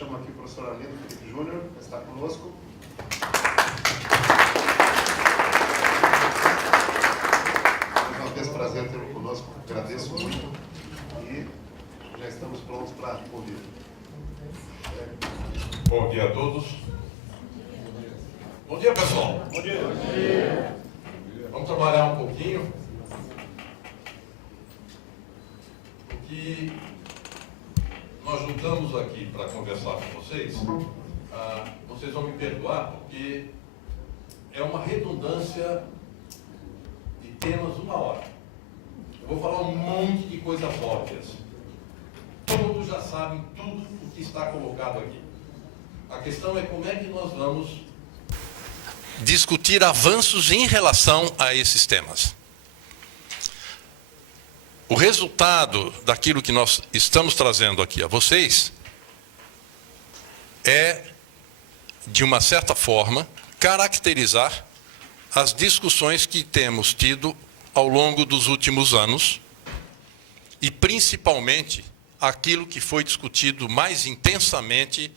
Chamo aqui o professor Arlindo Felipe Júnior, que está conosco. Mais uma vez, prazer tê-lo conosco, agradeço muito e já estamos prontos para ouvir. Bom dia a todos. Bom dia, pessoal. Bom dia. Bom dia. Vamos trabalhar um pouquinho. O que nós juntamos aqui para conversar com vocês, vocês vão me perdoar, porque é uma redundância de temas uma hora. Eu vou falar um monte de coisas óbvias. Todos já sabem tudo o que está colocado aqui. A questão é como é que nós vamos discutir avanços em relação a esses temas. O resultado daquilo que nós estamos trazendo aqui a vocês é, de uma certa forma, caracterizar as discussões que temos tido ao longo dos últimos anos e, principalmente, aquilo que foi discutido mais intensamente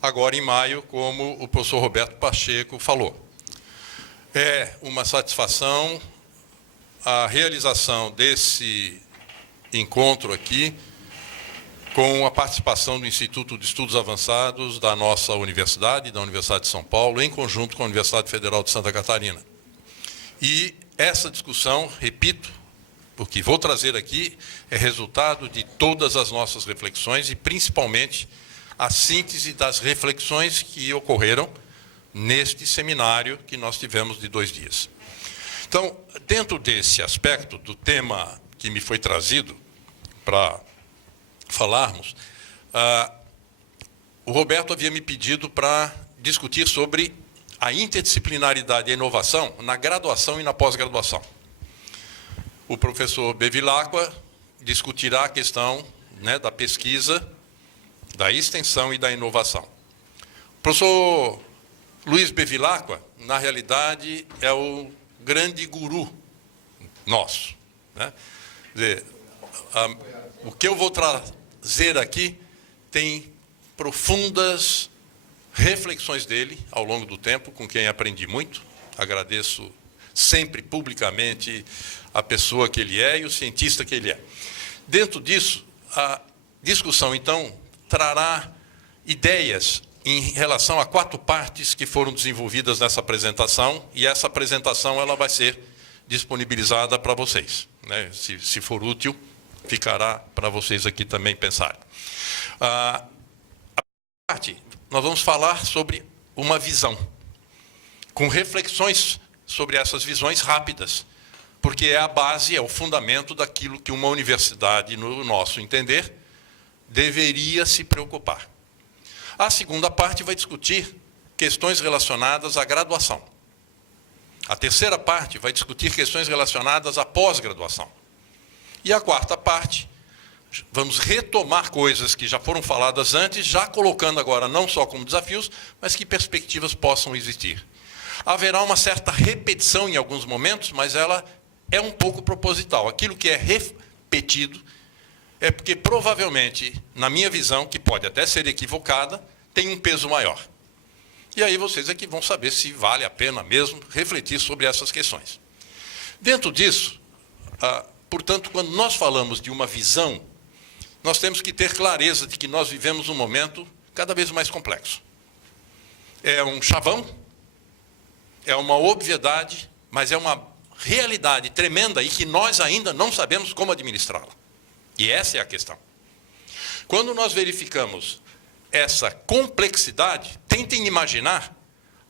agora em maio, como o professor Roberto Pacheco falou. É uma satisfação a realização desse encontro aqui com a participação do Instituto de Estudos Avançados da nossa universidade, da Universidade de São Paulo, em conjunto com a Universidade Federal de Santa Catarina. E essa discussão, repito, porque vou trazer aqui, é resultado de todas as nossas reflexões e, principalmente, a síntese das reflexões que ocorreram neste seminário que nós tivemos de 2 dias. Então, dentro desse aspecto do tema que me foi trazido para falarmos, o Roberto havia me pedido para discutir sobre a interdisciplinaridade e a inovação na graduação e na pós-graduação. O professor Bevilacqua discutirá a questão, né, da pesquisa, da extensão e da inovação. O professor Luiz Bevilacqua, na realidade, é o grande guru nosso, né? Quer dizer, o que eu vou trazer aqui tem profundas reflexões dele ao longo do tempo, com quem aprendi muito. Agradeço sempre publicamente a pessoa que ele é e o cientista que ele é. Dentro disso, a discussão, então, trará ideias em relação a 4 partes que foram desenvolvidas nessa apresentação, e essa apresentação ela vai ser disponibilizada para vocês, né? Se for útil, ficará para vocês aqui também pensarem. A parte, nós vamos falar sobre uma visão, com reflexões sobre essas visões rápidas, porque é a base, é o fundamento daquilo que uma universidade, no nosso entender, deveria se preocupar. A segunda parte vai discutir questões relacionadas à graduação. A terceira parte vai discutir questões relacionadas à pós-graduação. E a quarta parte, vamos retomar coisas que já foram faladas antes, já colocando agora não só como desafios, mas que perspectivas possam existir. Haverá uma certa repetição em alguns momentos, mas ela é um pouco proposital. Aquilo que é repetido é porque, provavelmente, na minha visão, que pode até ser equivocada, tem um peso maior. E aí vocês é que vão saber se vale a pena mesmo refletir sobre essas questões. Dentro disso, portanto, quando nós falamos de uma visão, nós temos que ter clareza de que nós vivemos um momento cada vez mais complexo. É um chavão, é uma obviedade, mas é uma realidade tremenda e que nós ainda não sabemos como administrá-la. E essa é a questão. Quando nós verificamos essa complexidade, tentem imaginar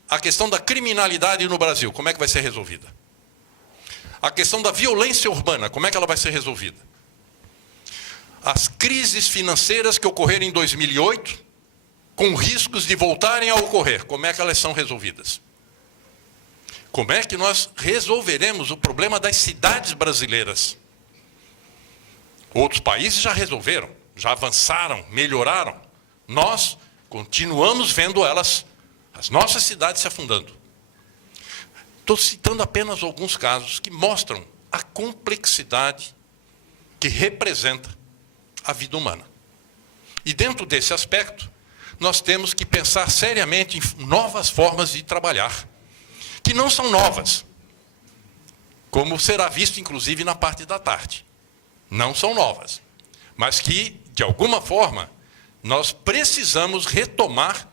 a questão da criminalidade no Brasil, como é que vai ser resolvida? A questão da violência urbana, como é que ela vai ser resolvida? As crises financeiras que ocorreram em 2008, com riscos de voltarem a ocorrer, como é que elas são resolvidas? Como é que nós resolveremos o problema das cidades brasileiras? Outros países já resolveram, já avançaram, melhoraram. Nós continuamos vendo elas, as nossas cidades se afundando. Estou citando apenas alguns casos que mostram a complexidade que representa a vida humana. E dentro desse aspecto, nós temos que pensar seriamente em novas formas de trabalhar, que não são novas, como será visto, inclusive, na parte da tarde. Não são novas, mas que, de alguma forma, nós precisamos retomar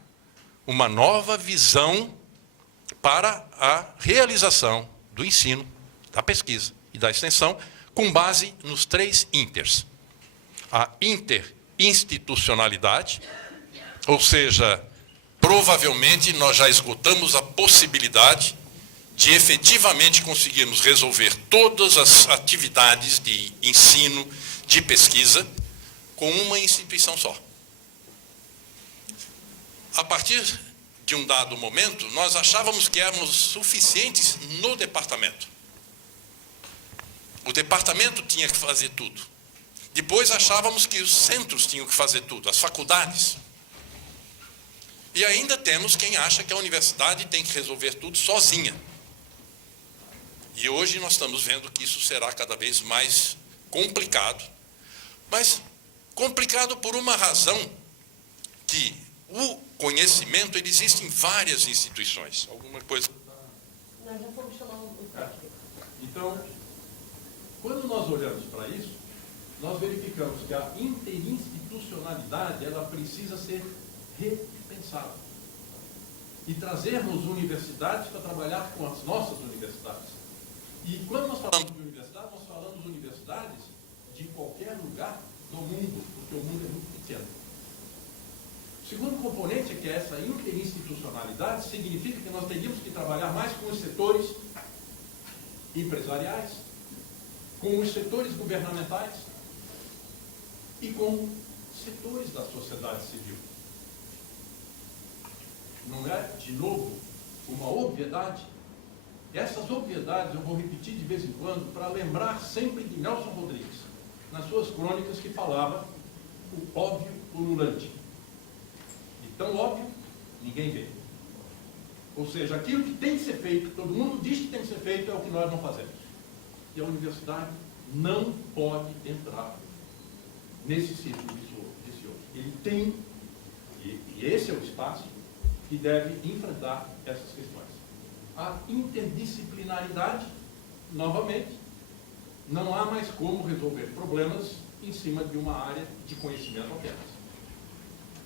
uma nova visão para a realização do ensino, da pesquisa e da extensão, com base nos 3 inters. A interinstitucionalidade, ou seja, provavelmente nós já esgotamos a possibilidade de efetivamente conseguirmos resolver todas as atividades de ensino, de pesquisa, com uma instituição só. A partir de um dado momento, nós achávamos que éramos suficientes no departamento. O departamento tinha que fazer tudo. Depois achávamos que os centros tinham que fazer tudo, as faculdades. E ainda temos quem acha que a universidade tem que resolver tudo sozinha. E hoje nós estamos vendo que isso será cada vez mais complicado. Mas complicado por uma razão, que o conhecimento ele existe em várias instituições. Alguma coisa? Nós já fomos chamar um pouquinho. Então, quando nós olhamos para isso, nós verificamos que a interinstitucionalidade ela precisa ser repensada. E trazermos universidades para trabalhar com as nossas universidades. E quando nós falamos de universidade, nós falamos de universidades de qualquer lugar do mundo, porque o mundo é muito pequeno. O segundo componente é que essa interinstitucionalidade significa que nós teríamos que trabalhar mais com os setores empresariais, com os setores governamentais e com setores da sociedade civil. Não é, de novo, uma obviedade? Essas obviedades eu vou repetir de vez em quando para lembrar sempre de Nelson Rodrigues, nas suas crônicas, que falava o óbvio ululante. E tão óbvio, ninguém vê. Ou seja, aquilo que tem que ser feito, todo mundo diz que tem que ser feito, é o que nós não fazemos. E a universidade não pode entrar nesse círculo vicioso. Ele tem, e esse é o espaço que deve enfrentar essas questões. A interdisciplinaridade, novamente, não há mais como resolver problemas em cima de uma área de conhecimento apenas.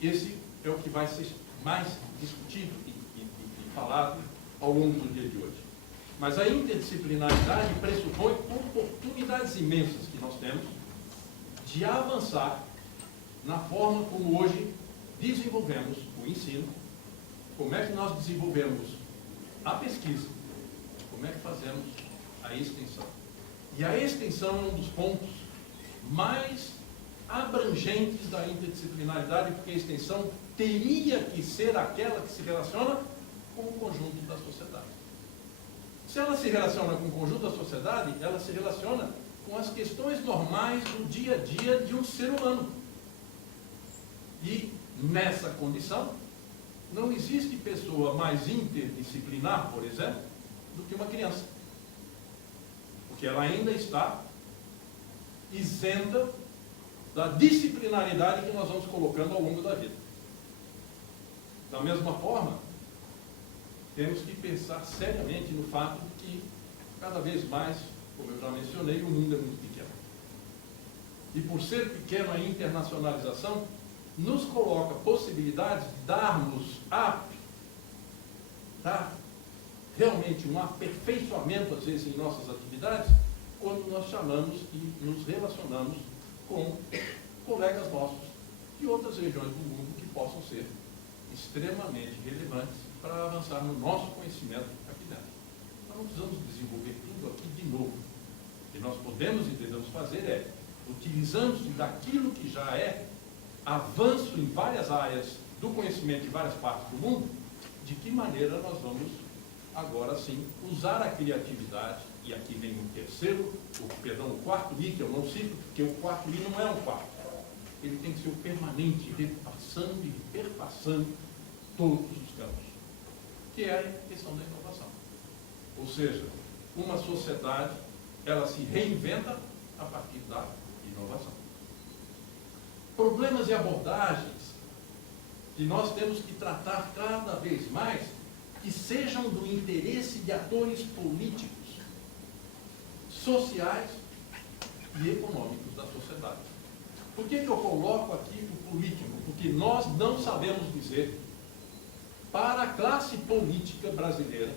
Esse é o que vai ser mais discutido e falado ao longo do dia de hoje. Mas a interdisciplinaridade pressupõe oportunidades imensas que nós temos de avançar na forma como hoje desenvolvemos o ensino, como é que nós desenvolvemos a pesquisa, como é que fazemos a extensão. E a extensão é um dos pontos mais abrangentes da interdisciplinaridade, porque a extensão teria que ser aquela que se relaciona com o conjunto da sociedade. Se ela se relaciona com o conjunto da sociedade, ela se relaciona com as questões normais do dia a dia de um ser humano. E, nessa condição, não existe pessoa mais interdisciplinar, por exemplo, do que uma criança. Porque ela ainda está isenta da disciplinaridade que nós vamos colocando ao longo da vida. Da mesma forma, temos que pensar seriamente no fato de que, cada vez mais, como eu já mencionei, o mundo é muito pequeno. E por ser pequeno, a internacionalização nos coloca possibilidades de darmos realmente um aperfeiçoamento, às vezes, em nossas atividades, quando nós chamamos e nos relacionamos com colegas nossos de outras regiões do mundo que possam ser extremamente relevantes para avançar no nosso conhecimento aqui dentro. Nós não precisamos desenvolver tudo aqui de novo. O que nós podemos e devemos fazer é, utilizando-se daquilo que já é avanço em várias áreas do conhecimento de várias partes do mundo, de que maneira nós vamos, agora sim, usar a criatividade, e aqui vem o quarto I, que eu não cito, porque o quarto I não é um quarto. Ele tem que ser o permanente, repassando e repassando todos os campos, que é a questão da inovação. Ou seja, uma sociedade, ela se reinventa a partir da inovação. Problemas e abordagens que nós temos que tratar cada vez mais que sejam do interesse de atores políticos, sociais e econômicos da sociedade. Por que eu coloco aqui o político? Porque nós não sabemos dizer para a classe política brasileira,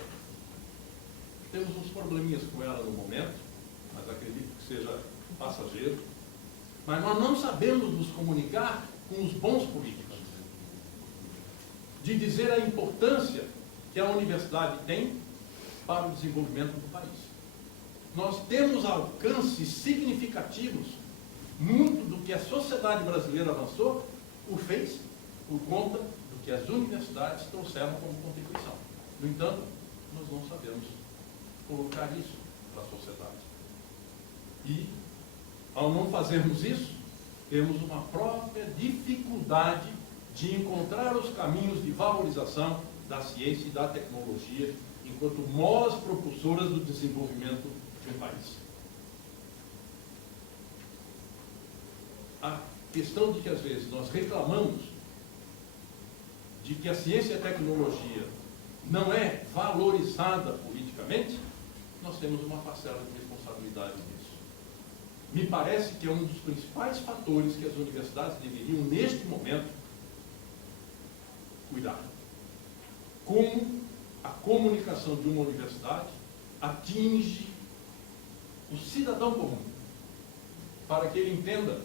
temos uns probleminhas com ela no momento, mas acredito que seja passageiro, mas nós não sabemos nos comunicar com os bons políticos, de dizer a importância que a universidade tem para o desenvolvimento do país. Nós temos alcances significativos, muito do que a sociedade brasileira avançou, o fez por conta do que as universidades trouxeram como contribuição. No entanto, nós não sabemos colocar isso para a sociedade. E, ao não fazermos isso, temos uma própria dificuldade de encontrar os caminhos de valorização da ciência e da tecnologia enquanto mós propulsoras do desenvolvimento de um país. A questão de que, às vezes, nós reclamamos de que a ciência e a tecnologia não é valorizada politicamente, nós temos uma parcela de responsabilidade nisso. Me parece que é um dos principais fatores que as universidades deveriam, neste momento, cuidar. Como a comunicação de uma universidade atinge o cidadão comum, para que ele entenda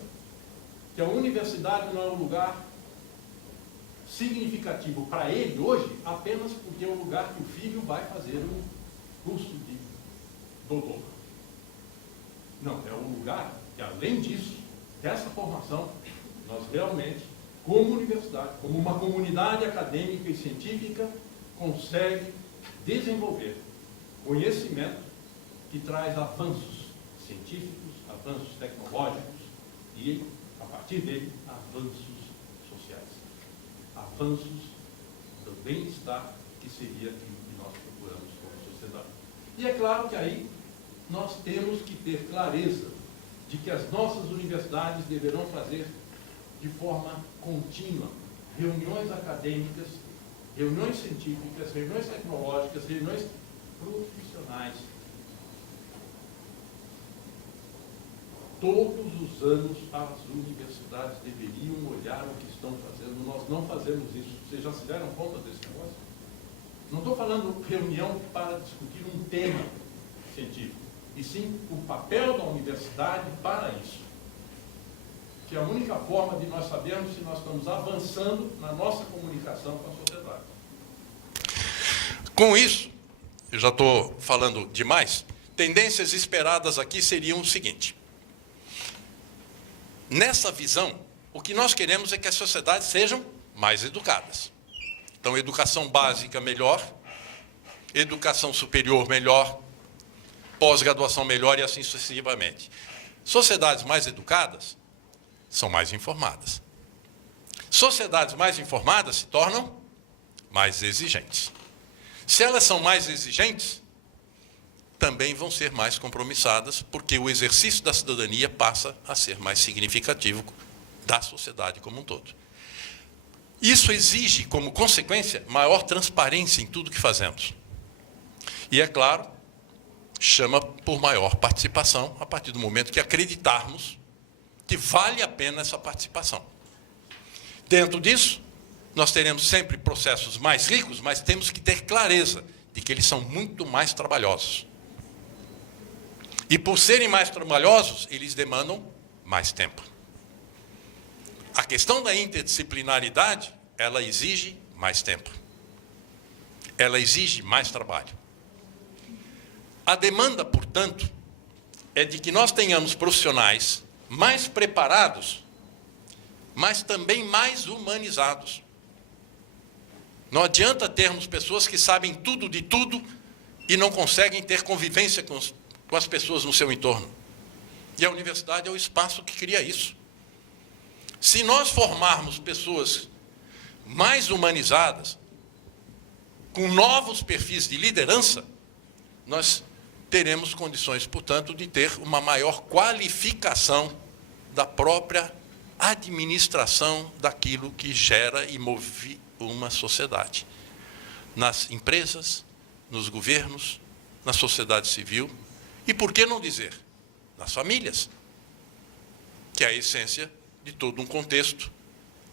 que a universidade não é um lugar significativo para ele hoje, apenas porque é um lugar que o filho vai fazer um curso de doutor. Não, é um lugar que, além disso, dessa formação, nós realmente, como universidade, como uma comunidade acadêmica e científica, consegue desenvolver conhecimento que traz avanços científicos, avanços tecnológicos e, a partir dele, avanços sociais, avanços do bem-estar, que seria aquilo que nós procuramos como sociedade. E é claro que aí nós temos que ter clareza de que as nossas universidades deverão fazer de forma contínua reuniões acadêmicas, reuniões científicas, reuniões tecnológicas, reuniões profissionais. Todos os anos as universidades deveriam olhar o que estão fazendo. Nós não fazemos isso. Vocês já se deram conta desse negócio? Não estou falando reunião para discutir um tema científico, e sim o papel da universidade para isso. Que é a única forma de nós sabermos se nós estamos avançando na nossa comunicação com a sociedade. Com isso, eu já estou falando demais, tendências esperadas aqui seriam o seguinte. Nessa visão, o que nós queremos é que as sociedades sejam mais educadas. Então, educação básica melhor, educação superior melhor, pós-graduação melhor e assim sucessivamente. Sociedades mais educadas são mais informadas. Sociedades mais informadas se tornam mais exigentes. Se elas são mais exigentes, também vão ser mais compromissadas, porque o exercício da cidadania passa a ser mais significativo da sociedade como um todo. Isso exige, como consequência, maior transparência em tudo que fazemos. E, é claro, chama por maior participação, a partir do momento que acreditarmos que vale a pena essa participação. Dentro disso, nós teremos sempre processos mais ricos, mas temos que ter clareza de que eles são muito mais trabalhosos. E, por serem mais trabalhosos, eles demandam mais tempo. A questão da interdisciplinaridade, ela exige mais tempo. Ela exige mais trabalho. A demanda, portanto, é de que nós tenhamos profissionais mais preparados, mas também mais humanizados. Não adianta termos pessoas que sabem tudo de tudo e não conseguem ter convivência com as pessoas no seu entorno. E a universidade é o espaço que cria isso. Se nós formarmos pessoas mais humanizadas, com novos perfis de liderança, nós teremos condições, portanto, de ter uma maior qualificação da própria administração daquilo que gera e move uma sociedade. Nas empresas, nos governos, na sociedade civil e, por que não dizer, nas famílias, que é a essência de todo um contexto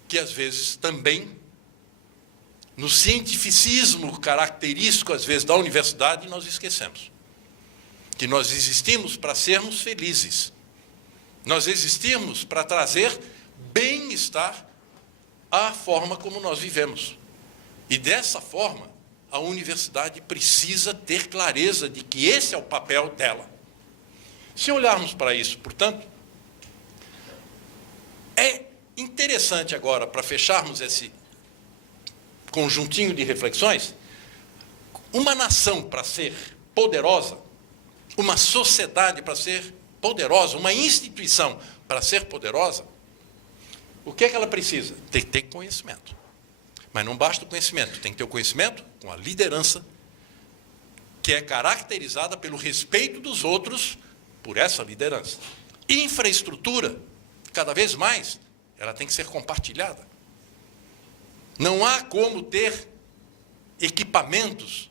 que, às vezes, também, no cientificismo característico, às vezes, da universidade, nós esquecemos. Que nós existimos para sermos felizes. Nós existimos para trazer bem-estar à forma como nós vivemos. E, dessa forma, a universidade precisa ter clareza de que esse é o papel dela. Se olharmos para isso, portanto, é interessante agora, para fecharmos esse conjuntinho de reflexões, uma nação para ser poderosa, uma sociedade para ser poderosa, uma instituição para ser poderosa, o que é que ela precisa? Tem que ter conhecimento. Mas não basta o conhecimento, tem que ter o conhecimento com a liderança, que é caracterizada pelo respeito dos outros por essa liderança. Infraestrutura, cada vez mais, ela tem que ser compartilhada. Não há como ter equipamentos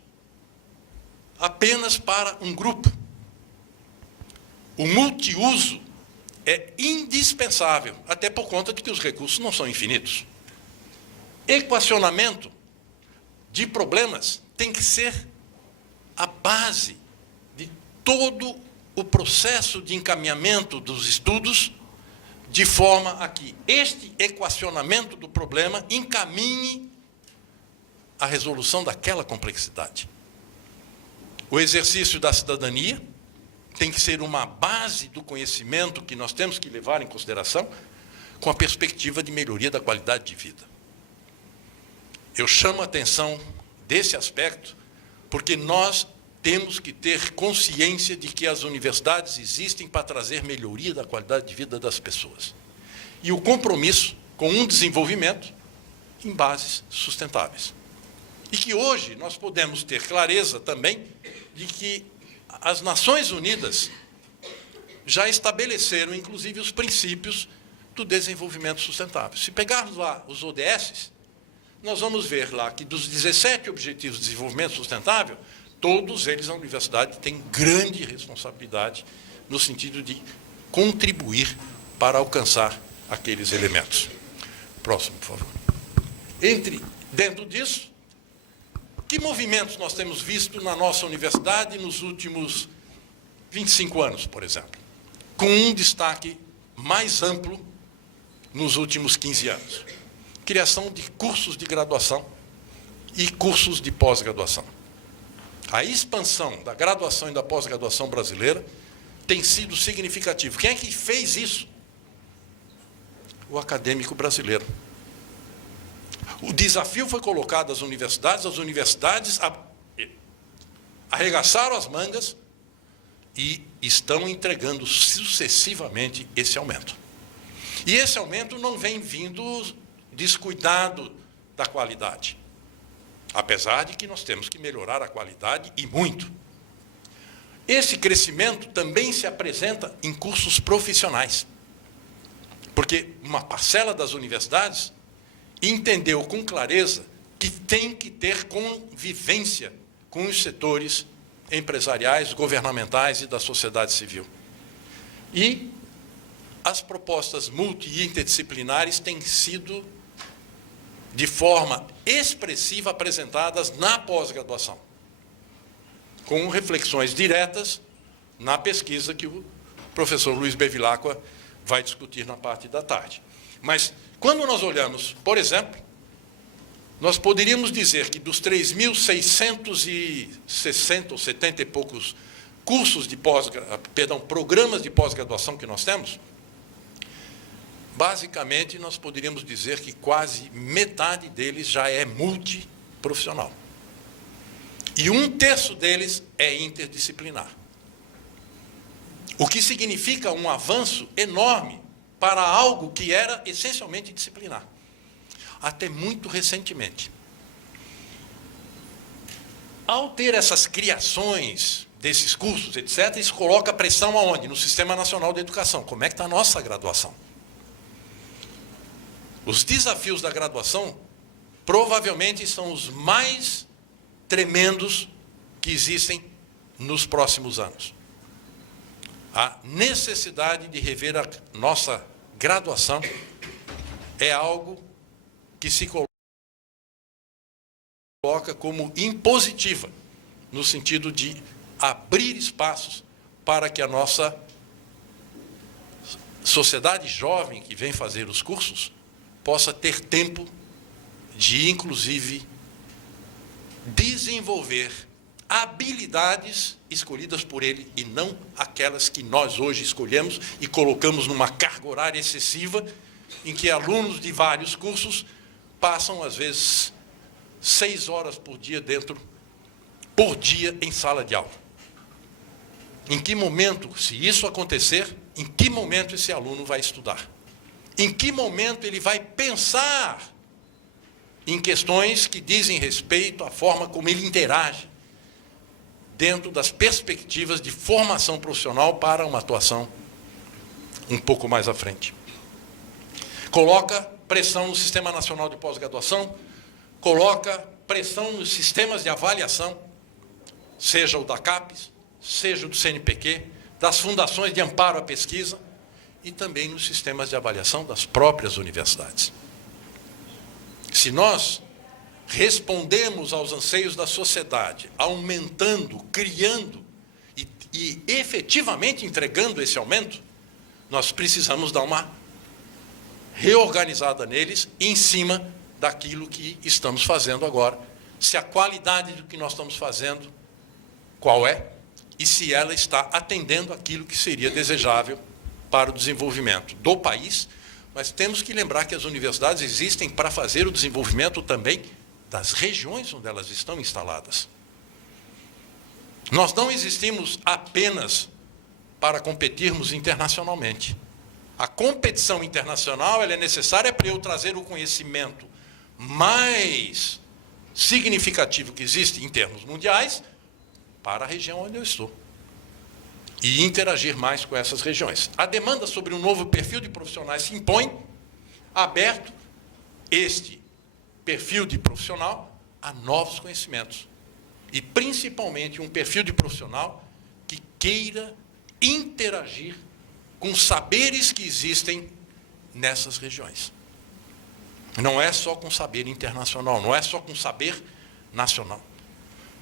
apenas para um grupo. O multiuso é indispensável, até por conta de que os recursos não são infinitos. Equacionamento de problemas tem que ser a base de todo o processo de encaminhamento dos estudos, de forma a que este equacionamento do problema encaminhe a resolução daquela complexidade. O exercício da cidadania tem que ser uma base do conhecimento que nós temos que levar em consideração com a perspectiva de melhoria da qualidade de vida. Eu chamo a atenção desse aspecto porque nós temos que ter consciência de que as universidades existem para trazer melhoria da qualidade de vida das pessoas. E o compromisso com um desenvolvimento em bases sustentáveis. E que hoje nós podemos ter clareza também de que as Nações Unidas já estabeleceram, inclusive, os princípios do desenvolvimento sustentável. Se pegarmos lá os ODS, nós vamos ver lá que dos 17 Objetivos de Desenvolvimento Sustentável, todos eles, a universidade tem grande responsabilidade no sentido de contribuir para alcançar aqueles elementos. Próximo, por favor. Dentro disso, que movimentos nós temos visto na nossa universidade nos últimos 25 anos, por exemplo, com um destaque mais amplo nos últimos 15 anos. Criação de cursos de graduação e cursos de pós-graduação. A expansão da graduação e da pós-graduação brasileira tem sido significativo. Quem é que fez isso? O acadêmico brasileiro. O desafio foi colocado às universidades arregaçaram as mangas e estão entregando sucessivamente esse aumento. E esse aumento não vem vindo descuidado da qualidade, apesar de que nós temos que melhorar a qualidade e muito. Esse crescimento também se apresenta em cursos profissionais, porque uma parcela das universidades entendeu com clareza que tem que ter convivência com os setores empresariais, governamentais e da sociedade civil. E as propostas multi- e interdisciplinares têm sido, de forma expressiva, apresentadas na pós-graduação, com reflexões diretas na pesquisa que o professor Luiz Bevilacqua vai discutir na parte da tarde. Mas, quando nós olhamos, por exemplo, nós poderíamos dizer que dos 3.660 ou 70 e poucos cursos de programas de pós-graduação que nós temos, basicamente nós poderíamos dizer que quase metade deles já é multiprofissional. E 1/3 deles é interdisciplinar. O que significa um avanço enorme para algo que era essencialmente disciplinar. Até muito recentemente. Ao ter essas criações desses cursos, etc., isso coloca pressão aonde? No Sistema Nacional de Educação. Como é que está a nossa graduação? Os desafios da graduação provavelmente são os mais tremendos que existem nos próximos anos. A necessidade de rever a nossa graduação é algo que se coloca como impositiva, no sentido de abrir espaços para que a nossa sociedade jovem que vem fazer os cursos possa ter tempo de, inclusive, desenvolver habilidades escolhidas por ele e não aquelas que nós hoje escolhemos e colocamos numa carga horária excessiva, em que alunos de vários cursos passam, às vezes, 6 horas por dia em sala de aula. Em que momento, se isso acontecer, em que momento esse aluno vai estudar? Em que momento ele vai pensar em questões que dizem respeito à forma como ele interage dentro das perspectivas de formação profissional para uma atuação um pouco mais à frente? Coloca pressão no Sistema Nacional de Pós-Graduação, coloca pressão nos sistemas de avaliação, seja o da CAPES, seja o do CNPq, das fundações de amparo à pesquisa e também nos sistemas de avaliação das próprias universidades. Se nós respondemos aos anseios da sociedade, aumentando, criando e efetivamente entregando esse aumento, nós precisamos dar uma reorganizada neles em cima daquilo que estamos fazendo agora. Se a qualidade do que nós estamos fazendo, qual é? E se ela está atendendo aquilo que seria desejável para o desenvolvimento do país. Mas temos que lembrar que as universidades existem para fazer o desenvolvimento também das regiões onde elas estão instaladas. Nós não existimos apenas para competirmos internacionalmente. A competição internacional ela é necessária para eu trazer o conhecimento mais significativo que existe em termos mundiais para a região onde eu estou e interagir mais com essas regiões. A demanda sobre um novo perfil de profissionais se impõe, aberto este perfil de profissional a novos conhecimentos e, principalmente, um perfil de profissional que queira interagir com saberes que existem nessas regiões. Não é só com saber internacional, não é só com saber nacional.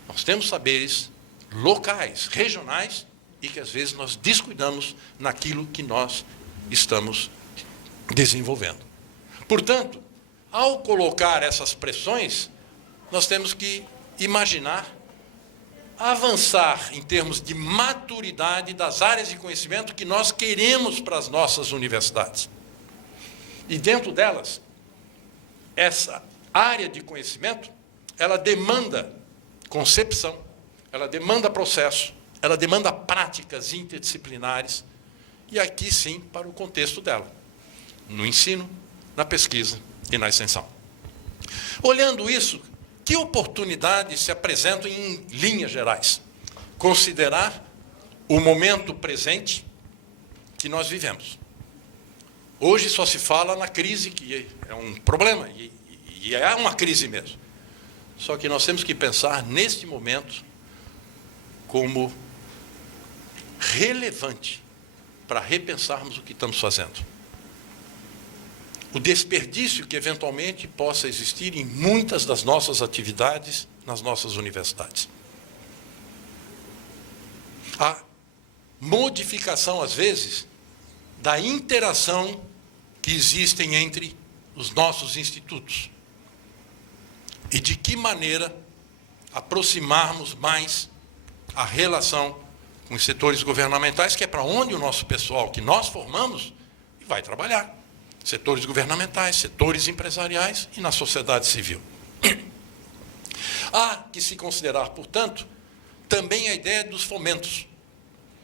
Nós temos saberes locais, regionais, e que às vezes nós descuidamos naquilo que nós estamos desenvolvendo. Portanto, ao colocar essas pressões, nós temos que imaginar avançar em termos de maturidade das áreas de conhecimento que nós queremos para as nossas universidades. E dentro delas, essa área de conhecimento, ela demanda concepção, ela demanda processo, ela demanda práticas interdisciplinares, e aqui sim para o contexto dela, no ensino, na pesquisa e na extensão. Olhando isso, que oportunidades se apresentam em linhas gerais? Considerar o momento presente que nós vivemos. Hoje só se fala na crise, que é um problema, e é uma crise mesmo. Só que nós temos que pensar neste momento como relevante para repensarmos o que estamos fazendo. O desperdício que eventualmente possa existir em muitas das nossas atividades nas nossas universidades. A modificação, às vezes, da interação que existem entre os nossos institutos. E de que maneira aproximarmos mais a relação com os setores governamentais, que é para onde o nosso pessoal que nós formamos vai trabalhar. Setores governamentais, setores empresariais e na sociedade civil. Há que se considerar, portanto, também a ideia dos fomentos.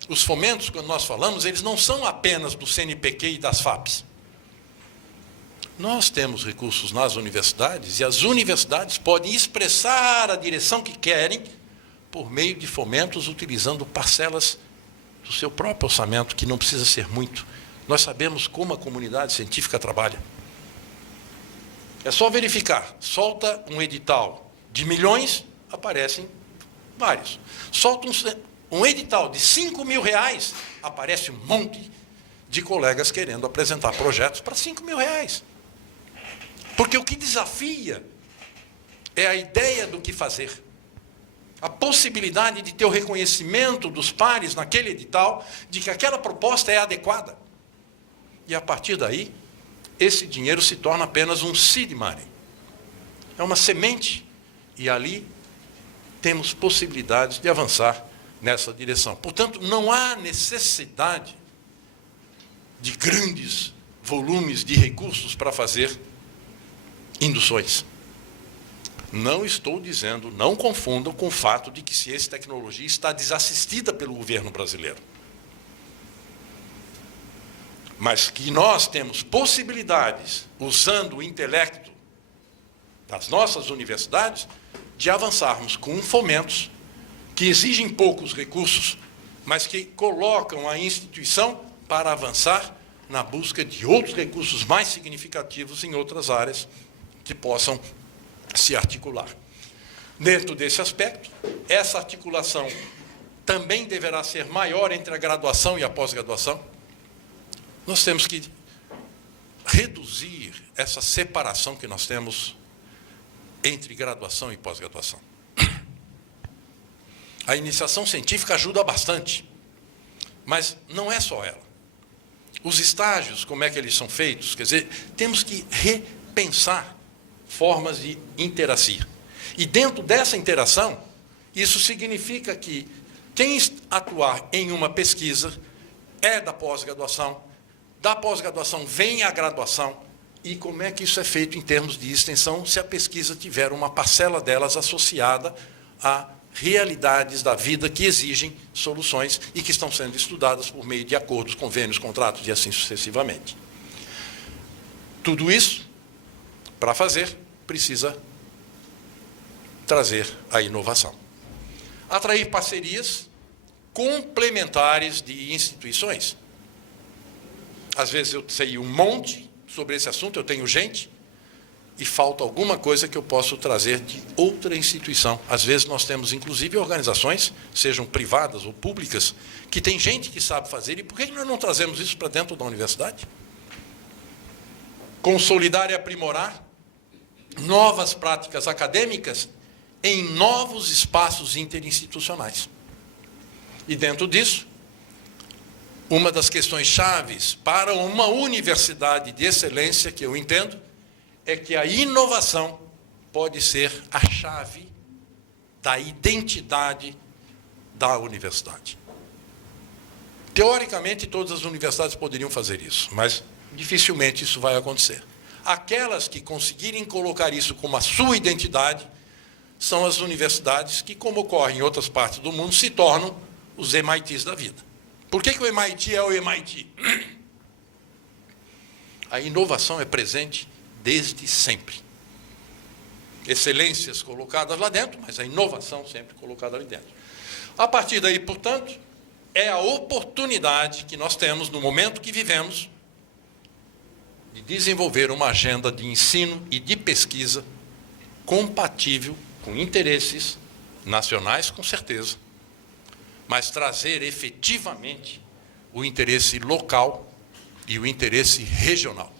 Os fomentos, quando nós falamos, eles não são apenas do CNPq e das FAPES. Nós temos recursos nas universidades e as universidades podem expressar a direção que querem por meio de fomentos, utilizando parcelas do seu próprio orçamento, que não precisa ser muito. Nós sabemos como a comunidade científica trabalha. É só verificar. Solta um edital de milhões, aparecem vários. Solta um edital de 5 mil reais, aparece um monte de colegas querendo apresentar projetos para 5 mil reais. Porque o que desafia é a ideia do que fazer. A possibilidade de ter o reconhecimento dos pares naquele edital de que aquela proposta é adequada. E, a partir daí, esse dinheiro se torna apenas um seed money. É uma semente. E ali temos possibilidades de avançar nessa direção. Portanto, não há necessidade de grandes volumes de recursos para fazer induções. Não estou dizendo, não confundam com o fato de que ciência e tecnologia está desassistida pelo governo brasileiro. Mas que nós temos possibilidades, usando o intelecto das nossas universidades, de avançarmos com fomentos que exigem poucos recursos, mas que colocam a instituição para avançar na busca de outros recursos mais significativos em outras áreas que possam se articular. Dentro desse aspecto, essa articulação também deverá ser maior entre a graduação e a pós-graduação. Nós temos que reduzir essa separação que nós temos entre graduação e pós-graduação. A iniciação científica ajuda bastante, mas não é só ela. Os estágios, como é que eles são feitos? Quer dizer, temos que repensar formas de interagir. E dentro dessa interação, isso significa que quem atuar em uma pesquisa é da pós-graduação vem a graduação, e como é que isso é feito em termos de extensão, se a pesquisa tiver uma parcela delas associada a realidades da vida que exigem soluções e que estão sendo estudadas por meio de acordos, convênios, contratos e assim sucessivamente. Tudo isso, para fazer, precisa trazer a inovação. Atrair parcerias complementares de instituições. Às vezes eu sei um monte sobre esse assunto, eu tenho gente, e falta alguma coisa que eu posso trazer de outra instituição. Às vezes nós temos, inclusive, organizações, sejam privadas ou públicas, que tem gente que sabe fazer, e por que nós não trazemos isso para dentro da universidade? Consolidar e aprimorar novas práticas acadêmicas em novos espaços interinstitucionais. E dentro disso, uma das questões chaves para uma universidade de excelência, que eu entendo, é que a inovação pode ser a chave da identidade da universidade. Teoricamente, todas as universidades poderiam fazer isso, mas dificilmente isso vai acontecer. Aquelas que conseguirem colocar isso como a sua identidade são as universidades que, como ocorre em outras partes do mundo, se tornam os MITs da vida. Por que o MIT é o MIT? A inovação é presente desde sempre. Excelências colocadas lá dentro, mas a inovação sempre colocada ali dentro. A partir daí, portanto, é a oportunidade que nós temos, no momento que vivemos, de desenvolver uma agenda de ensino e de pesquisa compatível com interesses nacionais, com certeza, mas trazer efetivamente o interesse local e o interesse regional.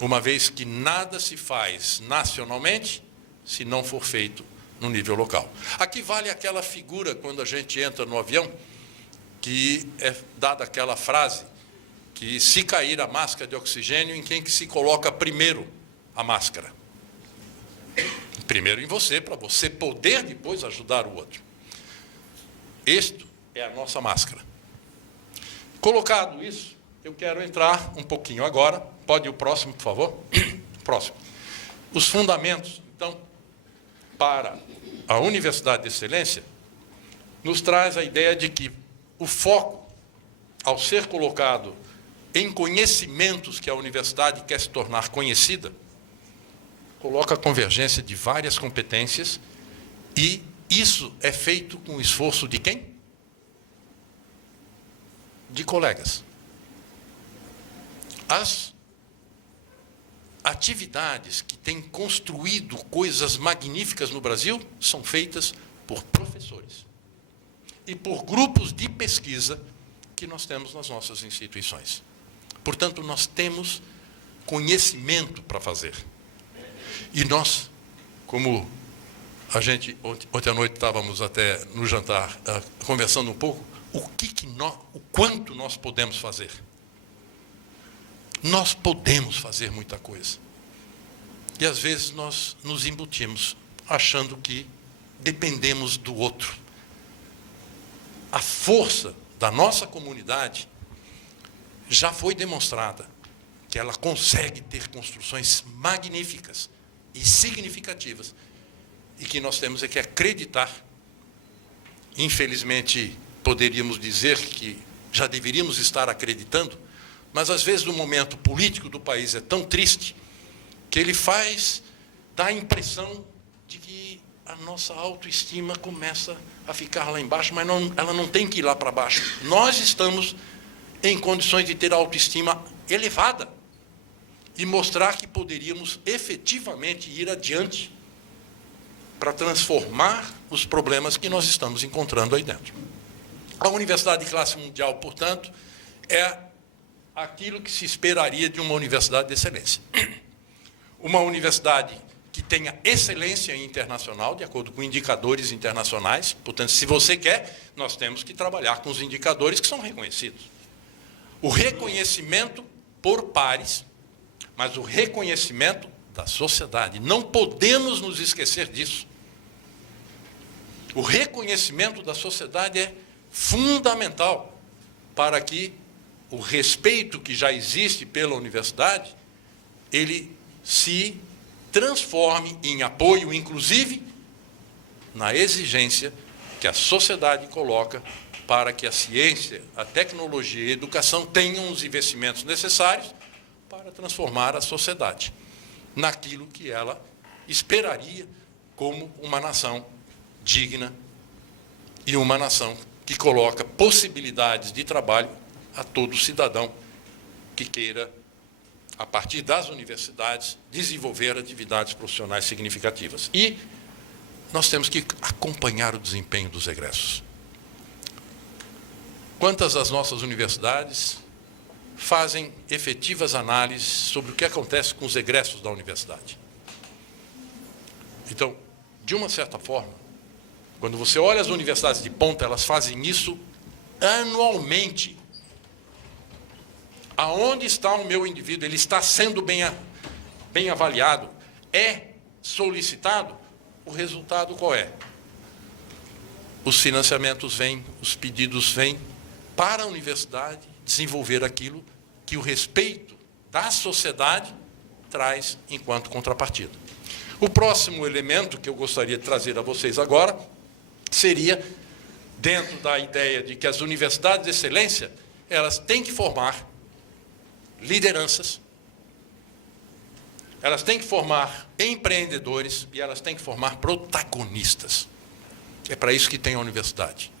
Uma vez que nada se faz nacionalmente se não for feito no nível local. Aqui vale aquela figura, quando a gente entra no avião, que é dada aquela frase, que se cair a máscara de oxigênio, em quem que se coloca primeiro a máscara? Primeiro em você, para você poder depois ajudar o outro. Isto é a nossa máscara. Colocado isso, eu quero entrar um pouquinho agora. Pode ir o próximo, por favor? Próximo. Os fundamentos, então, para a Universidade de Excelência, nos traz a ideia de que o foco, ao ser colocado em conhecimentos que a universidade quer se tornar conhecida, coloca a convergência de várias competências, e isso é feito com o esforço de quem? De colegas. As atividades que têm construído coisas magníficas no Brasil são feitas por professores e por grupos de pesquisa que nós temos nas nossas instituições. Portanto, nós temos conhecimento para fazer. E nós, como a gente, ontem à noite estávamos até no jantar conversando um pouco, o quanto nós podemos fazer. Nós podemos fazer muita coisa. E, às vezes, nós nos embutimos, achando que dependemos do outro. A força da nossa comunidade já foi demonstrada, que ela consegue ter construções magníficas e significativas, e que nós temos é que acreditar. Infelizmente, poderíamos dizer que já deveríamos estar acreditando, mas, às vezes, o momento político do país é tão triste que ele dá a impressão de que a nossa autoestima começa a ficar lá embaixo, mas ela não tem que ir lá para baixo. Nós estamos em condições de ter a autoestima elevada e mostrar que poderíamos efetivamente ir adiante para transformar os problemas que nós estamos encontrando aí dentro. A universidade de classe mundial, portanto, é aquilo que se esperaria de uma universidade de excelência. Uma universidade que tenha excelência internacional, de acordo com indicadores internacionais. Portanto, se você quer, nós temos que trabalhar com os indicadores que são reconhecidos. O reconhecimento por pares, mas o reconhecimento da sociedade. Não podemos nos esquecer disso. O reconhecimento da sociedade é fundamental para que o respeito que já existe pela universidade, ele se transforme em apoio, inclusive, na exigência que a sociedade coloca para que a ciência, a tecnologia e a educação tenham os investimentos necessários para transformar a sociedade naquilo que ela esperaria como uma nação digna e uma nação que coloca possibilidades de trabalho a todo cidadão que queira, a partir das universidades, desenvolver atividades profissionais significativas. E nós temos que acompanhar o desempenho dos egressos. Quantas das nossas universidades fazem efetivas análises sobre o que acontece com os egressos da universidade? Então, de uma certa forma, quando você olha as universidades de ponta, elas fazem isso anualmente. Aonde está o meu indivíduo? Ele está sendo bem avaliado? É solicitado? O resultado qual é? Os financiamentos vêm, os pedidos vêm para a universidade desenvolver aquilo que o respeito da sociedade traz enquanto contrapartida. O próximo elemento que eu gostaria de trazer a vocês agora seria, dentro da ideia de que as universidades de excelência, elas têm que formar lideranças, elas têm que formar empreendedores e elas têm que formar protagonistas. É para isso que tem a universidade.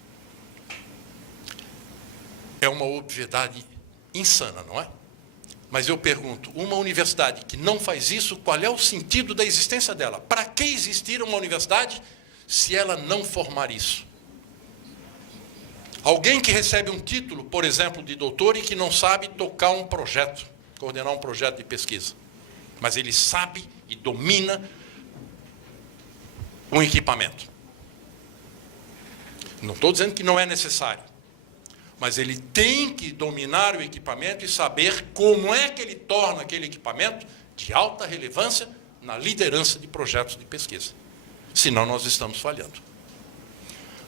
É uma obviedade insana, não é? Mas eu pergunto, uma universidade que não faz isso, qual é o sentido da existência dela? Para que existir uma universidade se ela não formar isso? Alguém que recebe um título, por exemplo, de doutor e que não sabe tocar um projeto, coordenar um projeto de pesquisa, mas ele sabe e domina um equipamento. Não estou dizendo que não é necessário, mas ele tem que dominar o equipamento e saber como é que ele torna aquele equipamento de alta relevância na liderança de projetos de pesquisa. Senão nós estamos falhando.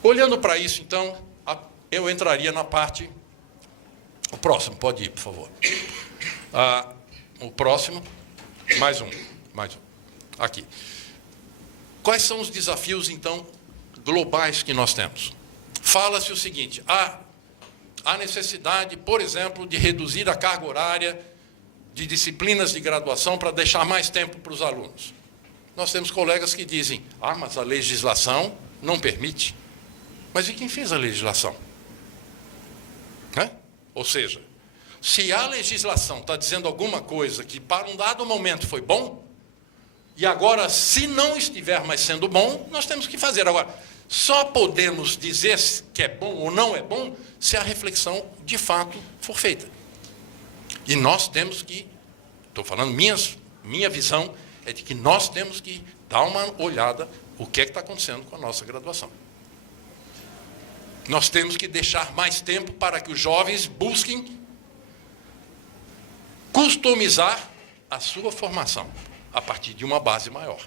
Olhando para isso, então, eu entraria na parte... O próximo, pode ir, por favor. O próximo, mais um. Aqui. Quais são os desafios, então, globais que nós temos? Fala-se o seguinte, há necessidade, por exemplo, de reduzir a carga horária de disciplinas de graduação para deixar mais tempo para os alunos. Nós temos colegas que dizem, mas a legislação não permite. Mas e quem fez a legislação? Ou seja, Se a legislação está dizendo alguma coisa que para um dado momento foi bom, e agora, se não estiver mais sendo bom, nós temos que fazer. Agora, só podemos dizer que é bom ou não é bom se a reflexão, de fato, for feita. E nós temos que, estou falando, minha visão é de que nós temos que dar uma olhada o que é que está acontecendo com a nossa graduação. Nós temos que deixar mais tempo para que os jovens busquem customizar a sua formação a partir de uma base maior.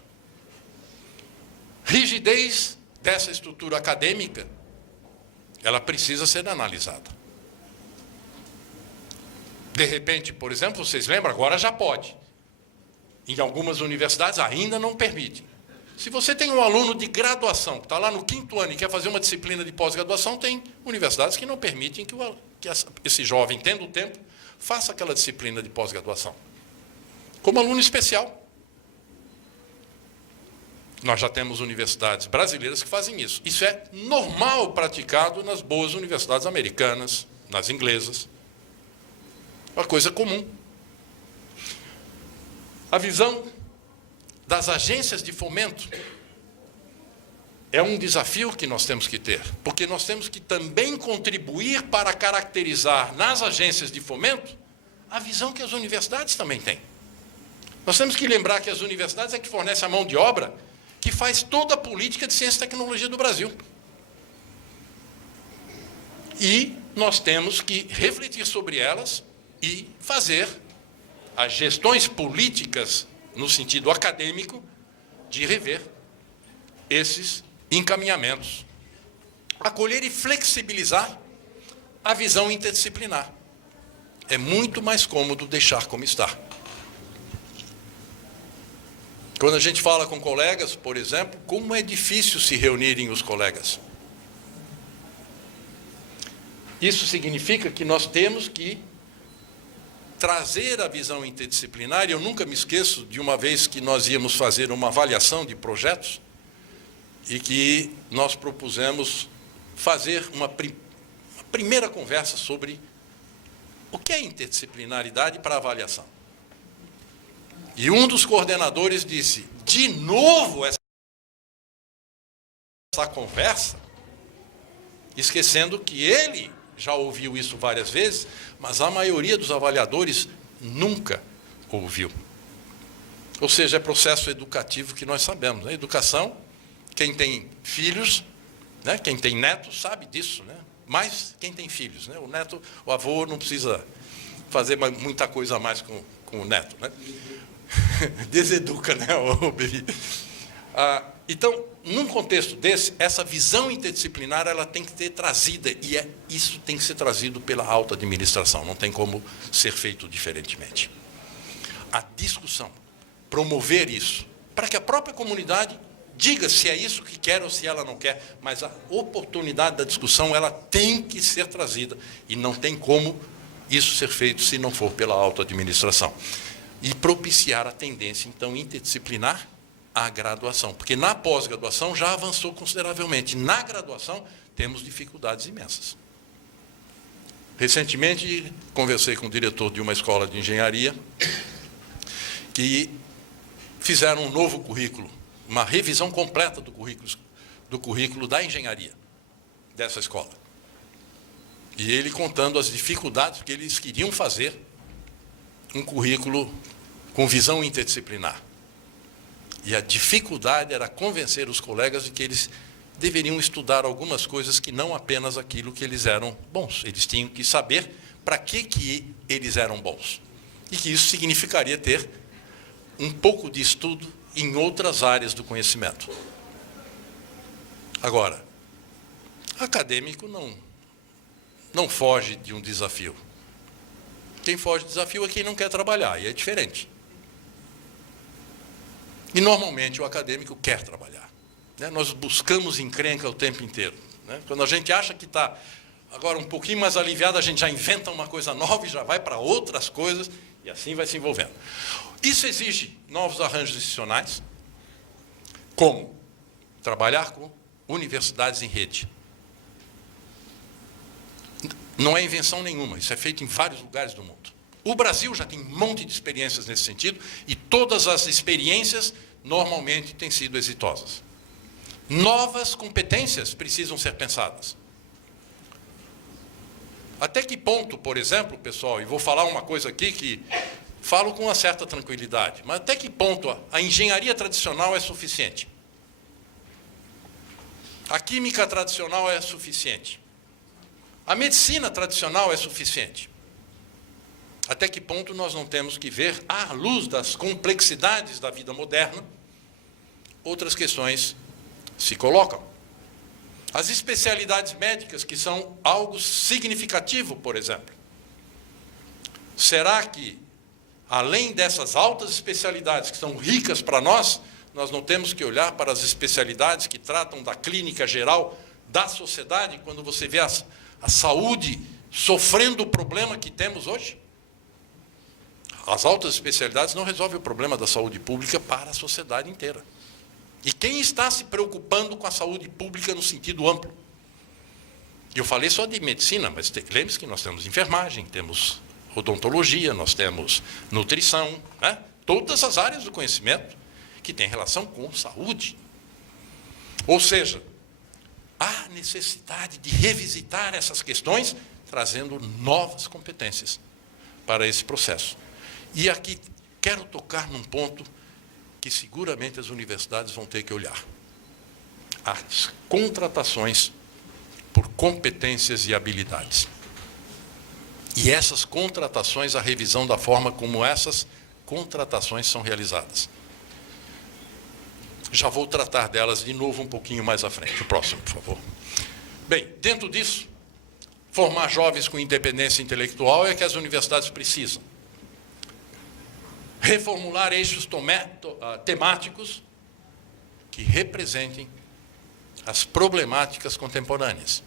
Rigidez dessa estrutura acadêmica, ela precisa ser analisada. De repente, por exemplo, vocês lembram, agora já pode. Em algumas universidades ainda não permitem. Se você tem um aluno de graduação, que está lá no 5º ano e quer fazer uma disciplina de pós-graduação, tem universidades que não permitem que esse jovem, tendo tempo, faça aquela disciplina de pós-graduação. Como aluno especial. Nós já temos universidades brasileiras que fazem isso. Isso é normal praticado nas boas universidades americanas, nas inglesas. Uma coisa comum. A visão das agências de fomento é um desafio que nós temos que ter, porque nós temos que também contribuir para caracterizar nas agências de fomento a visão que as universidades também têm. Nós temos que lembrar que as universidades é que fornecem a mão de obra que faz toda a política de ciência e tecnologia do Brasil. E nós temos que refletir sobre elas e fazer as gestões políticas, no sentido acadêmico, de rever esses encaminhamentos. Acolher e flexibilizar a visão interdisciplinar. É muito mais cômodo deixar como está. Quando a gente fala com colegas, por exemplo, como é difícil se reunirem os colegas. Isso significa que nós temos que trazer a visão interdisciplinar. Eu nunca me esqueço de uma vez que nós íamos fazer uma avaliação de projetos e que nós propusemos fazer uma primeira conversa sobre o que é interdisciplinaridade para avaliação. E um dos coordenadores disse, de novo essa conversa, esquecendo que ele já ouviu isso várias vezes, mas a maioria dos avaliadores nunca ouviu. Ou seja, é processo educativo que nós sabemos. Né? Educação, quem tem filhos, né? Quem tem netos sabe disso, né? Mas quem tem filhos, né? O neto, o avô não precisa fazer muita coisa a mais com o neto, né? Deseduca, né? Então, num contexto desse, essa visão interdisciplinar ela tem que ser trazida, e isso tem que ser trazido pela alta administração, não tem como ser feito diferentemente. A discussão, promover isso, para que a própria comunidade diga se é isso que quer ou se ela não quer, mas a oportunidade da discussão ela tem que ser trazida, e não tem como isso ser feito se não for pela alta administração. E propiciar a tendência, então, interdisciplinar à graduação. Porque na pós-graduação já avançou consideravelmente. Na graduação, temos dificuldades imensas. Recentemente, conversei com o diretor de uma escola de engenharia que fizeram um novo currículo, uma revisão completa do currículo da engenharia dessa escola. E ele contando as dificuldades que eles queriam fazer um currículo com visão interdisciplinar. E a dificuldade era convencer os colegas de que eles deveriam estudar algumas coisas que não apenas aquilo que eles eram bons. Eles tinham que saber para que eles eram bons. E que isso significaria ter um pouco de estudo em outras áreas do conhecimento. Agora, acadêmico não foge de um desafio. Quem foge do desafio é quem não quer trabalhar, e é diferente. E, normalmente, o acadêmico quer trabalhar. Né? Nós buscamos encrenca o tempo inteiro. Né? Quando a gente acha que está agora um pouquinho mais aliviado, a gente já inventa uma coisa nova e já vai para outras coisas, e assim vai se envolvendo. Isso exige novos arranjos institucionais, como trabalhar com universidades em rede. Não é invenção nenhuma, isso é feito em vários lugares do mundo. O Brasil já tem um monte de experiências nesse sentido, e todas as experiências normalmente têm sido exitosas. Novas competências precisam ser pensadas. Até que ponto, por exemplo, pessoal, e vou falar uma coisa aqui que falo com uma certa tranquilidade, mas até que ponto a engenharia tradicional é suficiente? A química tradicional é suficiente? A medicina tradicional é suficiente? Até que ponto nós não temos que ver, à luz das complexidades da vida moderna, outras questões se colocam? As especialidades médicas, que são algo significativo, por exemplo. Será que, além dessas altas especialidades que são ricas para nós não temos que olhar para as especialidades que tratam da clínica geral da sociedade, quando você vê a saúde sofrendo o problema que temos hoje? As altas especialidades não resolvem o problema da saúde pública para a sociedade inteira. E quem está se preocupando com a saúde pública no sentido amplo? Eu falei só de medicina, mas lembre-se que nós temos enfermagem, temos odontologia, nós temos nutrição, né? Todas as áreas do conhecimento que têm relação com saúde. Ou seja, há necessidade de revisitar essas questões, trazendo novas competências para esse processo. E aqui quero tocar num ponto que seguramente as universidades vão ter que olhar. As contratações por competências e habilidades. E essas contratações, a revisão da forma como essas contratações são realizadas. Já vou tratar delas de novo um pouquinho mais à frente. O próximo, por favor. Bem, dentro disso, formar jovens com independência intelectual é que as universidades precisam. Reformular eixos temáticos que representem as problemáticas contemporâneas.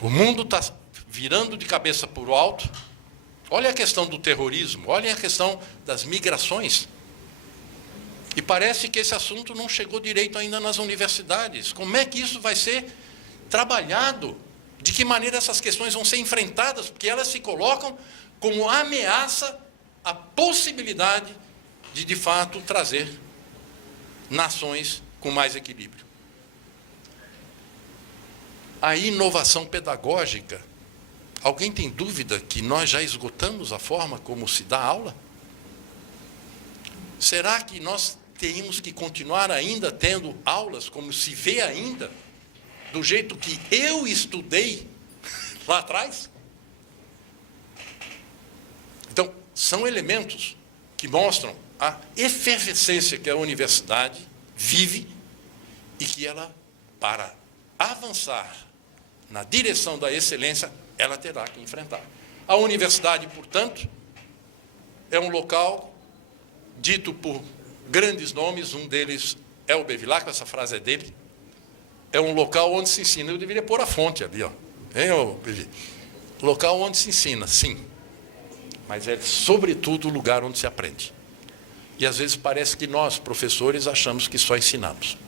O mundo está virando de cabeça para o alto. Olha a questão do terrorismo, olha a questão das migrações. E parece que esse assunto não chegou direito ainda nas universidades. Como é que isso vai ser trabalhado? De que maneira essas questões vão ser enfrentadas? Porque elas se colocam como ameaça a possibilidade de fato, trazer nações com mais equilíbrio. A inovação pedagógica. Alguém tem dúvida que nós já esgotamos a forma como se dá aula? Será que nós temos que continuar ainda tendo aulas como se vê ainda, do jeito que eu estudei lá atrás? Então, são elementos que mostram a efervescência que a universidade vive e que ela, para avançar na direção da excelência, ela terá que enfrentar. A universidade, portanto, é um local dito por grandes nomes, um deles é o Bevilacqua, essa frase é dele, é um local onde se ensina. Eu deveria pôr a fonte ali, ó. Hein, Bevi? Local onde se ensina, sim. Mas é, sobretudo, o lugar onde se aprende. E, às vezes, parece que nós, professores, achamos que só ensinamos.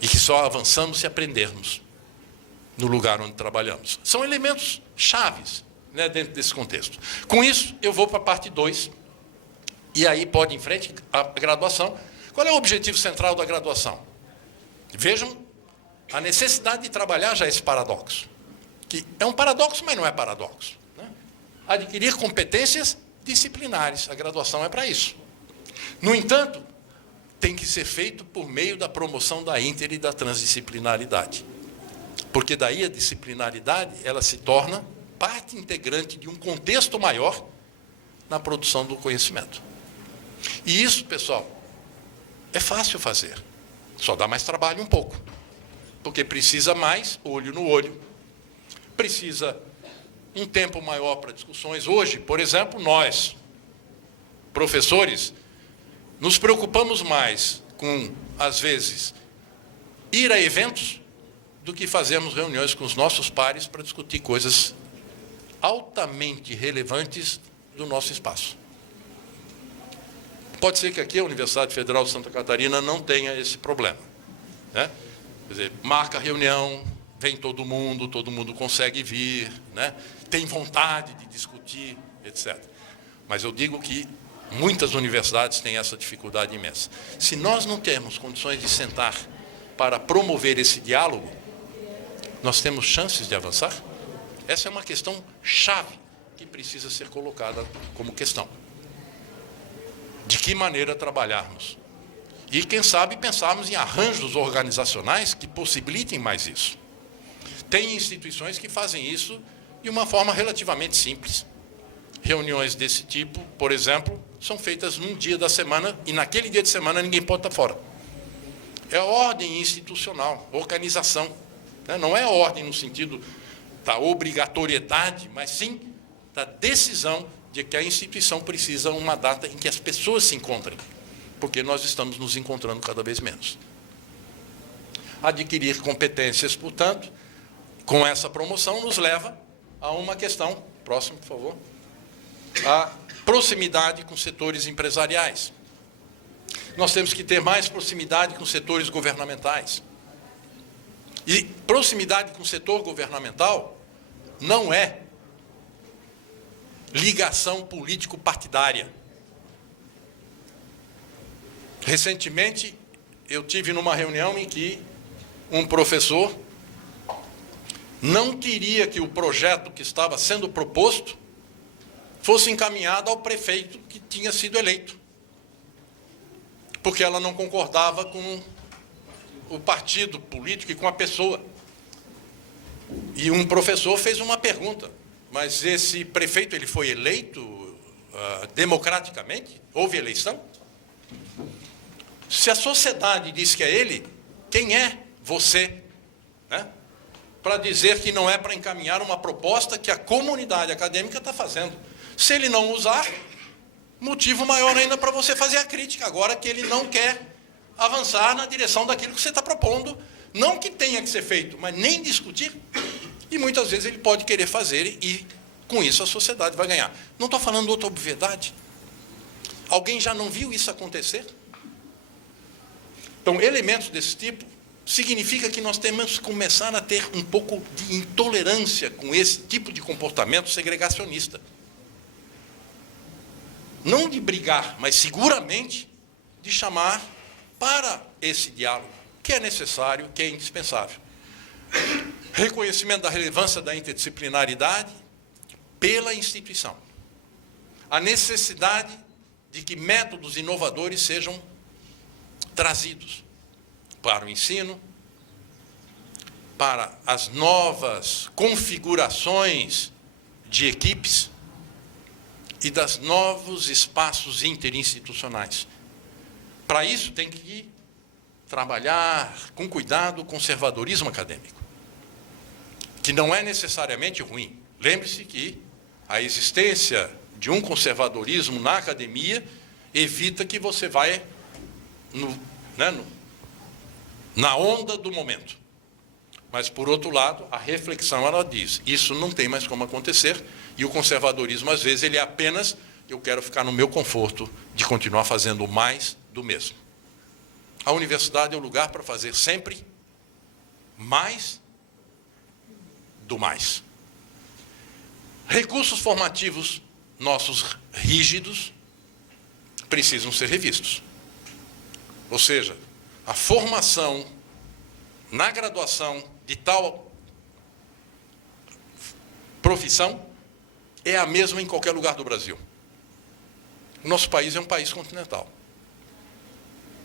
E que só avançamos se aprendermos no lugar onde trabalhamos. São elementos chaves, né, dentro desse contexto. Com isso, eu vou para a parte 2, e aí pode ir em frente a graduação. Qual é o objetivo central da graduação? Vejam a necessidade de trabalhar já esse paradoxo, que é um paradoxo, mas não é paradoxo. Né? Adquirir competências disciplinares, a graduação é para isso. No entanto, tem que ser feito por meio da promoção da inter e da transdisciplinaridade. Porque daí a disciplinaridade, ela se torna parte integrante de um contexto maior na produção do conhecimento. E isso, pessoal, é fácil fazer. Só dá mais trabalho um pouco. Porque precisa mais olho no olho. Precisa um tempo maior para discussões. Hoje, por exemplo, nós, professores, nos preocupamos mais com, às vezes, ir a eventos do que fazermos reuniões com os nossos pares para discutir coisas altamente relevantes do nosso espaço. Pode ser que aqui a Universidade Federal de Santa Catarina não tenha esse problema. Né? Quer dizer, marca reunião, vem todo mundo consegue vir, né? Tem vontade de discutir, etc. Mas eu digo que muitas universidades têm essa dificuldade imensa. Se nós não temos condições de sentar para promover esse diálogo, nós temos chances de avançar? Essa é uma questão chave que precisa ser colocada como questão. De que maneira trabalharmos? E, quem sabe, pensarmos em arranjos organizacionais que possibilitem mais isso. Tem instituições que fazem isso de uma forma relativamente simples. Reuniões desse tipo, por exemplo, são feitas num dia da semana e naquele dia de semana ninguém pode estar fora. É ordem institucional, organização. Não é ordem no sentido da obrigatoriedade, mas sim da decisão de que a instituição precisa de uma data em que as pessoas se encontrem, porque nós estamos nos encontrando cada vez menos. Adquirir competências, portanto, com essa promoção, nos leva a uma questão, próximo, por favor, a proximidade com setores empresariais. Nós temos que ter mais proximidade com setores governamentais. E proximidade com o setor governamental não é ligação político-partidária. Recentemente, eu tive numa reunião em que um professor não queria que o projeto que estava sendo proposto fosse encaminhado ao prefeito que tinha sido eleito, porque ela não concordava com o partido político e com a pessoa. E um professor fez uma pergunta: mas esse prefeito, ele foi eleito democraticamente? Houve eleição? Se a sociedade diz que é ele, quem é você, né, para dizer que não é para encaminhar uma proposta que a comunidade acadêmica está fazendo? Se ele não usar, motivo maior ainda para você fazer a crítica, agora que ele não quer avançar na direção daquilo que você está propondo, não que tenha que ser feito, mas nem discutir. E muitas vezes ele pode querer fazer e, com isso, a sociedade vai ganhar. Não estou falando outra obviedade. Alguém já não viu isso acontecer? Então, elementos desse tipo significa que nós temos que começar a ter um pouco de intolerância com esse tipo de comportamento segregacionista. Não de brigar, mas seguramente de chamar para esse diálogo, que é necessário, que é indispensável. Reconhecimento da relevância da interdisciplinaridade pela instituição. A necessidade de que métodos inovadores sejam trazidos para o ensino, para as novas configurações de equipes e das novos espaços interinstitucionais. Para isso, tem que trabalhar com cuidado o conservadorismo acadêmico, que não é necessariamente ruim. Lembre-se que a existência de um conservadorismo na academia evita que você vai na onda do momento. Mas, por outro lado, a reflexão, ela diz, isso não tem mais como acontecer, e o conservadorismo, às vezes, ele é apenas, eu quero ficar no meu conforto de continuar fazendo mais do mesmo. A universidade é o lugar para fazer sempre mais do mais. Recursos formativos nossos rígidos precisam ser revistos. Ou seja, a formação na graduação de tal profissão é a mesma em qualquer lugar do Brasil. O nosso país é um país continental.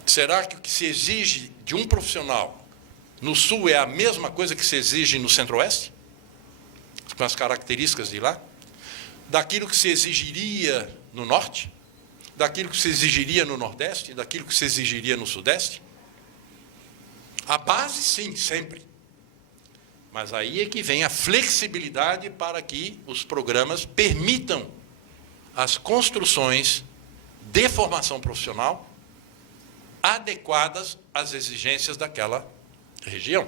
Será que o que se exige de um profissional no Sul é a mesma coisa que se exige no Centro-Oeste? Com as características de lá? Daquilo que se exigiria no Norte? Daquilo que se exigiria no Nordeste? Daquilo que se exigiria no Sudeste? A base, sim, sempre. Mas aí é que vem a flexibilidade para que os programas permitam as construções de formação profissional adequadas às exigências daquela região.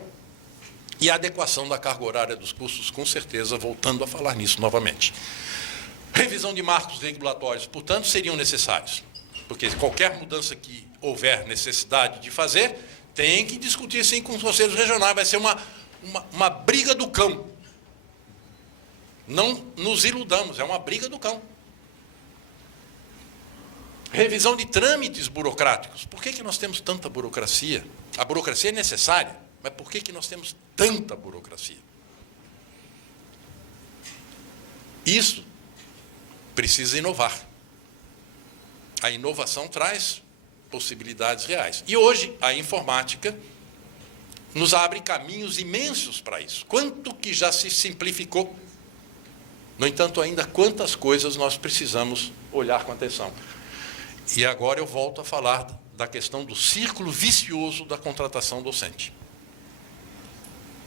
E a adequação da carga horária dos cursos, com certeza, voltando a falar nisso novamente. Revisão de marcos regulatórios, portanto, seriam necessários, porque qualquer mudança que houver necessidade de fazer, tem que discutir, sim, com os conselhos regionais. Vai ser uma briga do cão. Não nos iludamos, é uma briga do cão. Revisão de trâmites burocráticos. Por que nós temos tanta burocracia? A burocracia é necessária, mas por que nós temos tanta burocracia? Isso precisa inovar. A inovação traz possibilidades reais. E hoje a informática nos abre caminhos imensos para isso. Quanto que já se simplificou. No entanto, ainda quantas coisas nós precisamos olhar com atenção. E agora eu volto a falar da questão do círculo vicioso da contratação docente.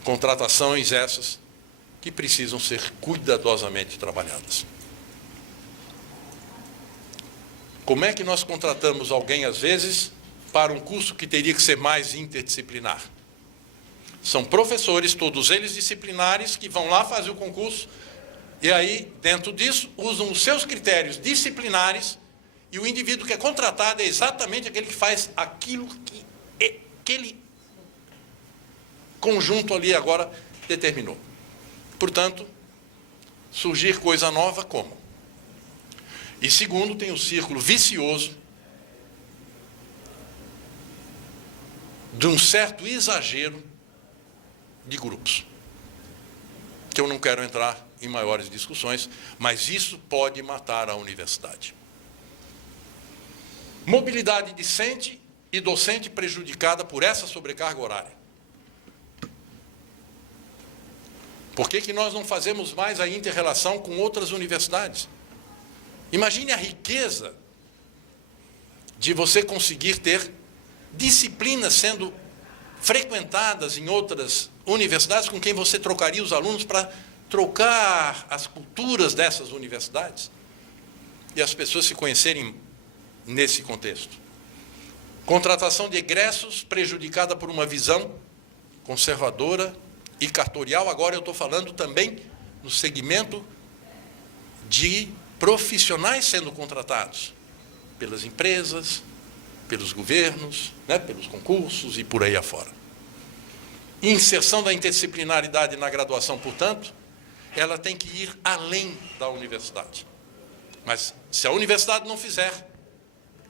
Contratações essas que precisam ser cuidadosamente trabalhadas. Como é que nós contratamos alguém, às vezes, para um curso que teria que ser mais interdisciplinar? São professores, todos eles disciplinares, que vão lá fazer o concurso, e aí, dentro disso, usam os seus critérios disciplinares, e o indivíduo que é contratado é exatamente aquele que faz aquilo que aquele conjunto ali agora determinou. Portanto, surgir coisa nova como? E segundo, tem o círculo vicioso de um certo exagero de grupos, que eu não quero entrar em maiores discussões, mas isso pode matar a universidade. Mobilidade discente e docente prejudicada por essa sobrecarga horária. Por que nós não fazemos mais a inter-relação com outras universidades? Imagine a riqueza de você conseguir ter disciplinas sendo frequentadas em outras universidades com quem você trocaria os alunos para trocar as culturas dessas universidades e as pessoas se conhecerem nesse contexto. Contratação de egressos prejudicada por uma visão conservadora e cartorial. Agora eu estou falando também no segmento de profissionais sendo contratados pelas empresas, pelos governos, pelos concursos e por aí afora. Inserção da interdisciplinaridade na graduação, portanto, ela tem que ir além da universidade. Mas, se a universidade não fizer,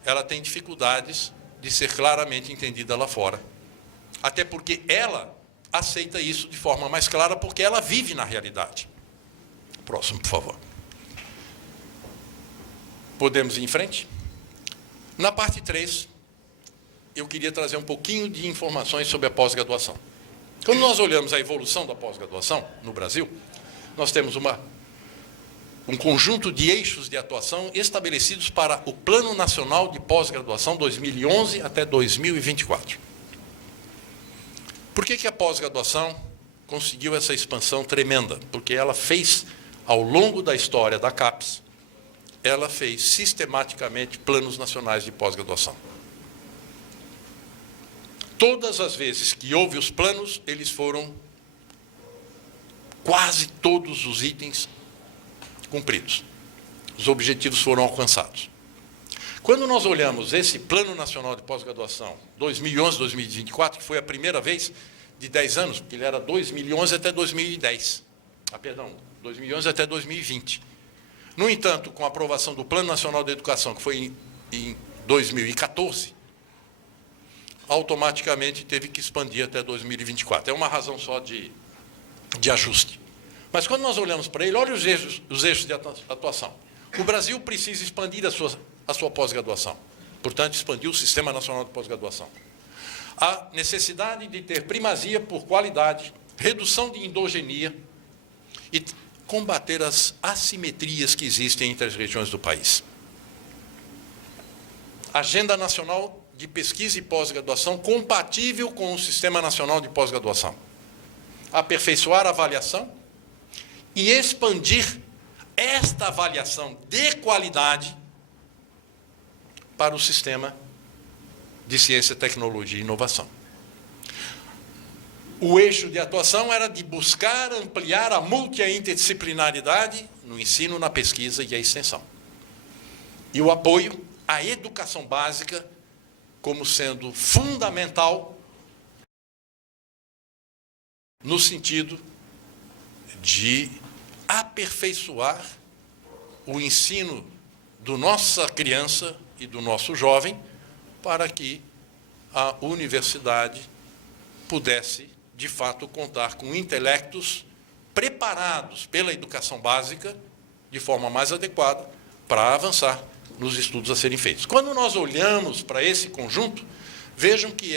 ela tem dificuldades de ser claramente entendida lá fora. Até porque ela aceita isso de forma mais clara, porque ela vive na realidade. Próximo, por favor. Podemos ir em frente? Na parte 3, eu queria trazer um pouquinho de informações sobre a pós-graduação. Quando nós olhamos a evolução da pós-graduação no Brasil, nós temos um conjunto de eixos de atuação estabelecidos para o Plano Nacional de Pós-Graduação 2011 até 2024. Por que a pós-graduação conseguiu essa expansão tremenda? Porque ela fez, ao longo da história da CAPES, ela fez sistematicamente planos nacionais de pós-graduação. Todas as vezes que houve os planos, eles foram quase todos os itens cumpridos. Os objetivos foram alcançados. Quando nós olhamos esse Plano Nacional de Pós-Graduação 2011-2024, que foi a primeira vez de 10 anos, porque ele era 2011 até 2010. Perdão, 2011 até 2020. No entanto, com a aprovação do Plano Nacional de Educação, que foi em 2014, automaticamente teve que expandir até 2024. É uma razão só de ajuste. Mas quando nós olhamos para ele, olha os eixos de atuação. O Brasil precisa expandir a sua pós-graduação. Portanto, expandir o Sistema Nacional de Pós-Graduação. A necessidade de ter primazia por qualidade, redução de endogenia e combater as assimetrias que existem entre as regiões do país. Agenda Nacional de Pesquisa e Pós-Graduação compatível com o Sistema Nacional de Pós-Graduação. Aperfeiçoar a avaliação e expandir esta avaliação de qualidade para o sistema de ciência, tecnologia e inovação. O eixo de atuação era de buscar ampliar a multi- e interdisciplinaridade no ensino, na pesquisa e a extensão. E o apoio à educação básica como sendo fundamental no sentido de aperfeiçoar o ensino do nossa criança e do nosso jovem para que a universidade pudesse, de fato, contar com intelectos preparados pela educação básica de forma mais adequada para avançar nos estudos a serem feitos. Quando nós olhamos para esse conjunto, vejam que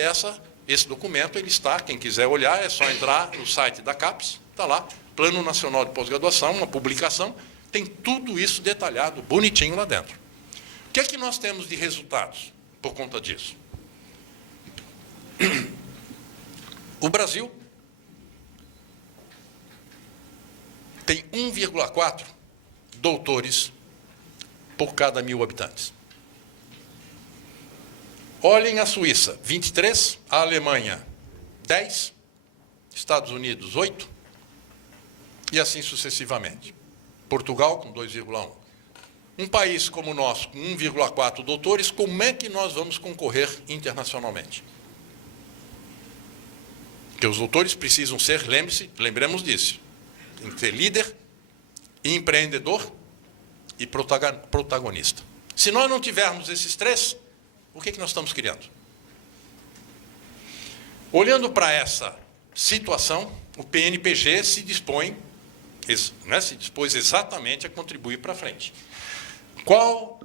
esse documento, ele está, quem quiser olhar, é só entrar no site da CAPES, está lá, Plano Nacional de Pós-Graduação, uma publicação, tem tudo isso detalhado, bonitinho lá dentro. O que é que nós temos de resultados por conta disso? O Brasil tem 1,4 doutores por cada 1.000 habitantes. Olhem a Suíça, 23, a Alemanha, 10, Estados Unidos, 8, e assim sucessivamente. Portugal, com 2,1. Um país como o nosso, com 1,4 doutores, como é que nós vamos concorrer internacionalmente? Porque os doutores precisam ser, lembremos disso, tem que ser líder, empreendedor e protagonista. Se nós não tivermos esses três, o que nós estamos criando? Olhando para essa situação, o PNPG se dispôs exatamente a contribuir para frente. Qual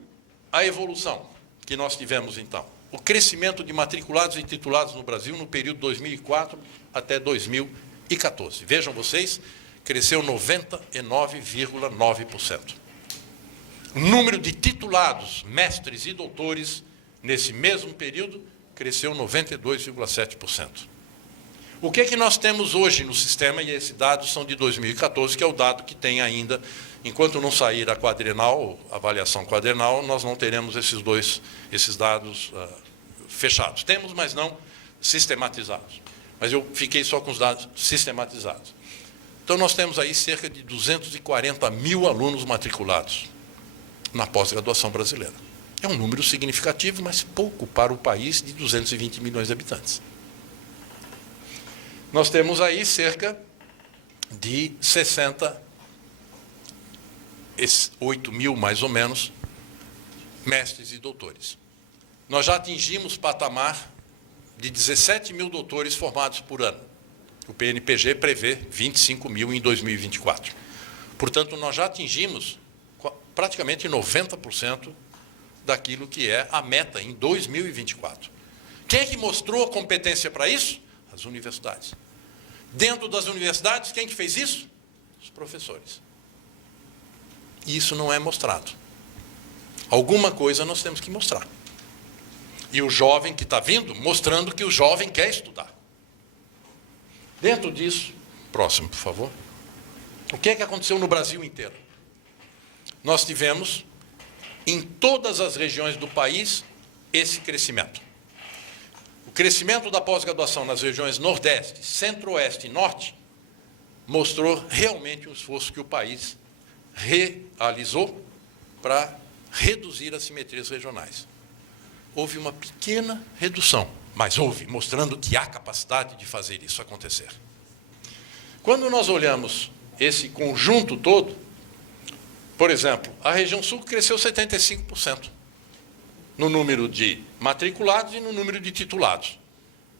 a evolução que nós tivemos, então? O crescimento de matriculados e titulados no Brasil no período 2004 até 2014. Vejam vocês, cresceu 99,9%. O número de titulados, mestres e doutores, nesse mesmo período, cresceu 92,7%. O que é que nós temos hoje no sistema, e esses dados são de 2014, que é o dado que tem ainda, enquanto não sair a quadrenal, a avaliação quadrenal, nós não teremos esses dados fechados. Temos, mas não sistematizados. Mas eu fiquei só com os dados sistematizados. Então, nós temos aí cerca de 240 mil alunos matriculados na pós-graduação brasileira. É um número significativo, mas pouco para o país de 220 milhões de habitantes. Nós temos aí cerca de 68 mil, mais ou menos, mestres e doutores. Nós já atingimos patamar de 17 mil doutores formados por ano. O PNPG prevê 25 mil em 2024. Portanto, nós já atingimos praticamente 90% daquilo que é a meta em 2024. Quem é que mostrou a competência para isso? As universidades. Dentro das universidades, quem que fez isso? Os professores. E isso não é mostrado. Alguma coisa nós temos que mostrar. E o jovem que está vindo, mostrando que o jovem quer estudar. Dentro disso, próximo, por favor. O que é que aconteceu no Brasil inteiro? Nós tivemos, em todas as regiões do país, esse crescimento. O crescimento da pós-graduação nas regiões Nordeste, Centro-Oeste e Norte mostrou realmente o esforço que o país realizou para reduzir as simetrias regionais. Houve uma pequena redução, mas houve, mostrando que há capacidade de fazer isso acontecer. Quando nós olhamos esse conjunto todo, por exemplo, a região sul cresceu 75% no número de matriculados e no número de titulados.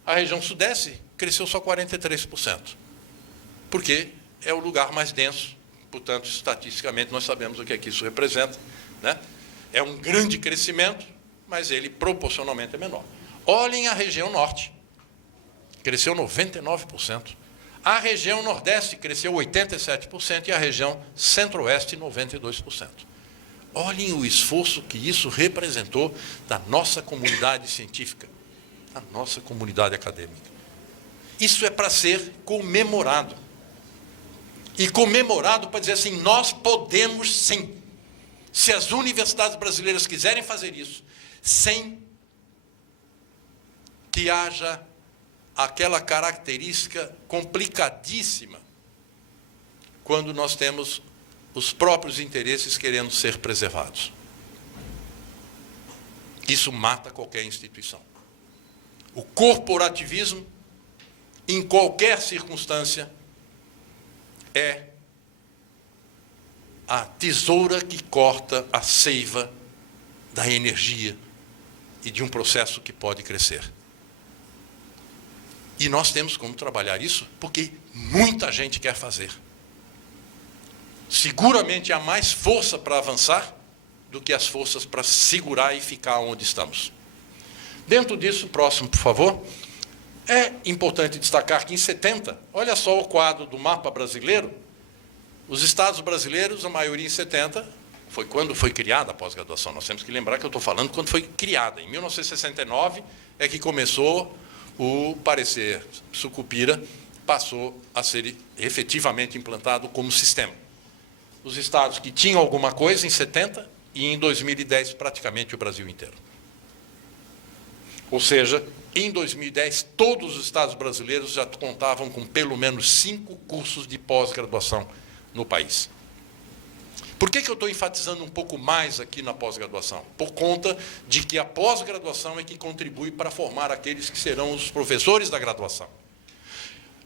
A região sudeste cresceu só 43%, porque é o lugar mais denso, portanto, estatisticamente, nós sabemos o que é que isso representa, né? É um grande crescimento, mas ele proporcionalmente é menor. Olhem a região norte, cresceu 99%. A região nordeste cresceu 87% e a região centro-oeste 92%. Olhem o esforço que isso representou da nossa comunidade científica, da nossa comunidade acadêmica. Isso é para ser comemorado. E comemorado para dizer assim, nós podemos sim. Se as universidades brasileiras quiserem fazer isso, sem que haja aquela característica complicadíssima quando nós temos os próprios interesses querendo ser preservados. Isso mata qualquer instituição. O corporativismo em qualquer circunstância, é a tesoura que corta a seiva da energia e de um processo que pode crescer. E nós temos como trabalhar isso, porque muita gente quer fazer. Seguramente há mais força para avançar do que as forças para segurar e ficar onde estamos. Dentro disso, próximo, por favor, é importante destacar que em 70, olha só o quadro do mapa brasileiro, os estados brasileiros, a maioria em 70, foi quando foi criada a pós-graduação. Nós temos que lembrar que eu estou falando quando foi criada. Em 1969 é que começou o parecer Sucupira, passou a ser efetivamente implantado como sistema. Os estados que tinham alguma coisa em 70 e em 2010 praticamente o Brasil inteiro. Ou seja, em 2010 todos os estados brasileiros já contavam com pelo menos 5 cursos de pós-graduação no país. Por que eu estou enfatizando um pouco mais aqui na pós-graduação? Por conta de que a pós-graduação é que contribui para formar aqueles que serão os professores da graduação.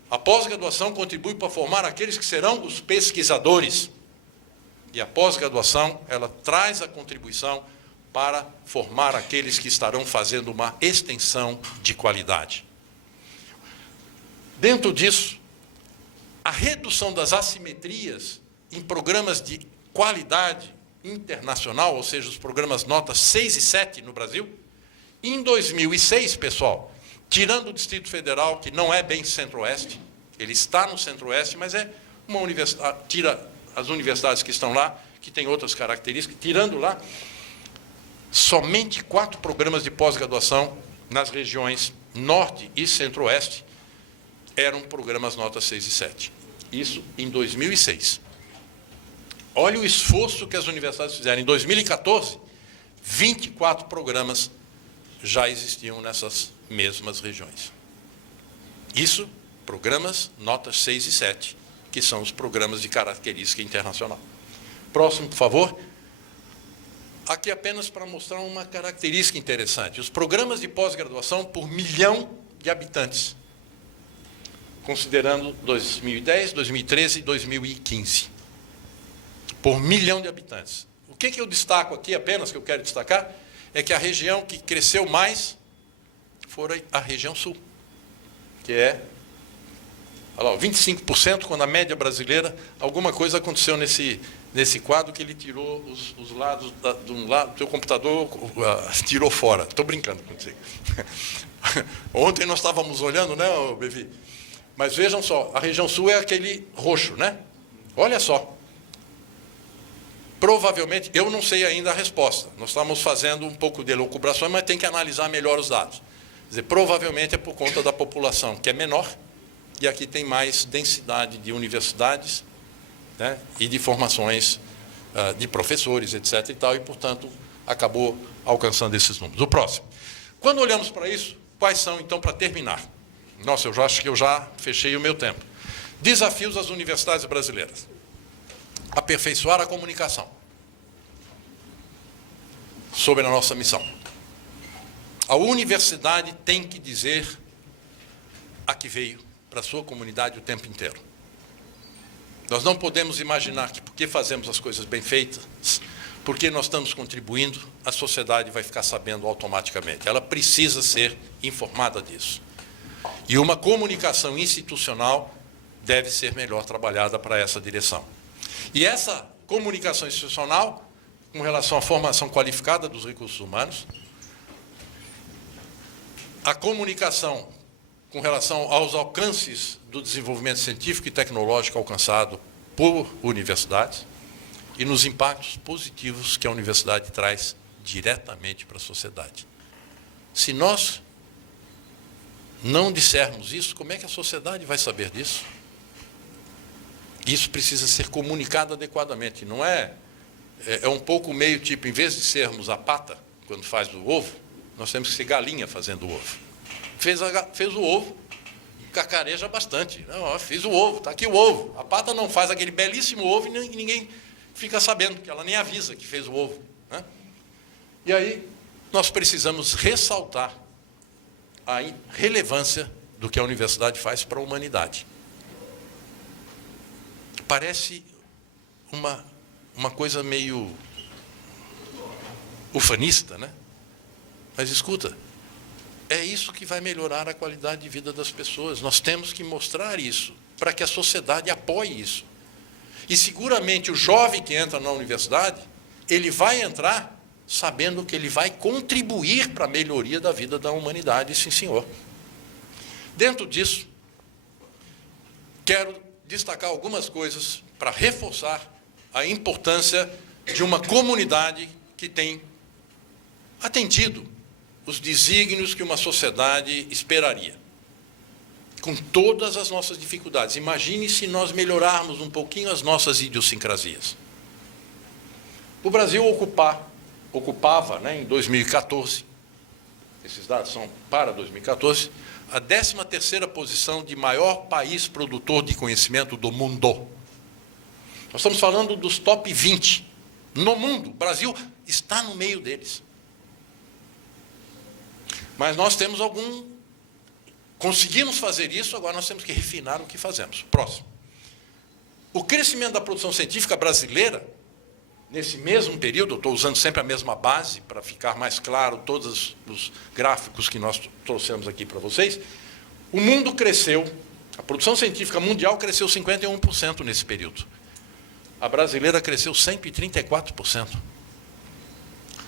A pós-graduação contribui para formar aqueles que serão os pesquisadores. E a pós-graduação, ela traz a contribuição para formar aqueles que estarão fazendo uma extensão de qualidade. Dentro disso, a redução das assimetrias em programas de qualidade internacional, ou seja, os programas notas 6 e 7 no Brasil, em 2006, pessoal, tirando o Distrito Federal, que não é bem Centro-Oeste, ele está no Centro-Oeste, mas é uma universidade, tira as universidades que estão lá, que têm outras características, tirando lá, somente 4 programas de pós-graduação nas regiões Norte e Centro-Oeste eram programas notas 6 e 7. Isso em 2006. Olha o esforço que as universidades fizeram. Em 2014, 24 programas já existiam nessas mesmas regiões. Isso, programas notas 6 e 7, que são os programas de característica internacional. Próximo, por favor. Aqui apenas para mostrar uma característica interessante. Os programas de pós-graduação por milhão de habitantes, considerando 2010, 2013 e 2015. Por milhão de habitantes. O que eu destaco aqui apenas, que eu quero destacar, é que a região que cresceu mais foi a região sul, que é, olha lá, 25%, quando a média brasileira, alguma coisa aconteceu nesse quadro que ele tirou os lados, de um lado, o teu computador tirou fora. Estou brincando contigo. Ontem nós estávamos olhando, né, Bevi? Mas vejam só, a região sul é aquele roxo, né? Olha só. Provavelmente, eu não sei ainda a resposta. Nós estamos fazendo um pouco de elucubrações, mas tem que analisar melhor os dados. Quer dizer, provavelmente é por conta da população, que é menor, e aqui tem mais densidade de universidades, né, e de formações de professores, etc. e tal, e, portanto, acabou alcançando esses números. O próximo. Quando olhamos para isso, quais são, então, para terminar? Nossa, eu já acho que eu já fechei o meu tempo. Desafios às universidades brasileiras. Aperfeiçoar a comunicação sobre a nossa missão. A universidade tem que dizer a que veio para a sua comunidade o tempo inteiro. Nós não podemos imaginar que, porque fazemos as coisas bem feitas, porque nós estamos contribuindo, a sociedade vai ficar sabendo automaticamente. Ela precisa ser informada disso. E uma comunicação institucional deve ser melhor trabalhada para essa direção. E essa comunicação institucional, com relação à formação qualificada dos recursos humanos, a comunicação com relação aos alcances do desenvolvimento científico e tecnológico alcançado por universidades e nos impactos positivos que a universidade traz diretamente para a sociedade. Se nós não dissermos isso, como é que a sociedade vai saber disso? Isso precisa ser comunicado adequadamente. Não é um pouco meio tipo, em vez de sermos a pata, quando faz o ovo, nós temos que ser galinha fazendo o ovo. Fez o ovo, cacareja bastante. Não, fiz o ovo, está aqui o ovo. A pata não faz aquele belíssimo ovo e ninguém fica sabendo, que ela nem avisa que fez o ovo, né? E aí nós precisamos ressaltar a relevância do que a universidade faz para a humanidade. Parece uma coisa meio ufanista, né? Mas escuta, é isso que vai melhorar a qualidade de vida das pessoas. Nós temos que mostrar isso, para que a sociedade apoie isso. E seguramente o jovem que entra na universidade, ele vai entrar sabendo que ele vai contribuir para a melhoria da vida da humanidade, sim, senhor. Dentro disso, quero destacar algumas coisas para reforçar a importância de uma comunidade que tem atendido os desígnios que uma sociedade esperaria, com todas as nossas dificuldades. Imagine se nós melhorarmos um pouquinho as nossas idiosincrasias. O Brasil ocupava, né, em 2014, esses dados são para 2014, a 13ª posição de maior país produtor de conhecimento do mundo. Nós estamos falando dos top 20 no mundo. O Brasil está no meio deles. Mas nós temos conseguimos fazer isso, agora nós temos que refinar o que fazemos. Próximo. O crescimento da produção científica brasileira, nesse mesmo período, eu estou usando sempre a mesma base, para ficar mais claro todos os gráficos que nós trouxemos aqui para vocês, o mundo cresceu, a produção científica mundial cresceu 51% nesse período. A brasileira cresceu 134%.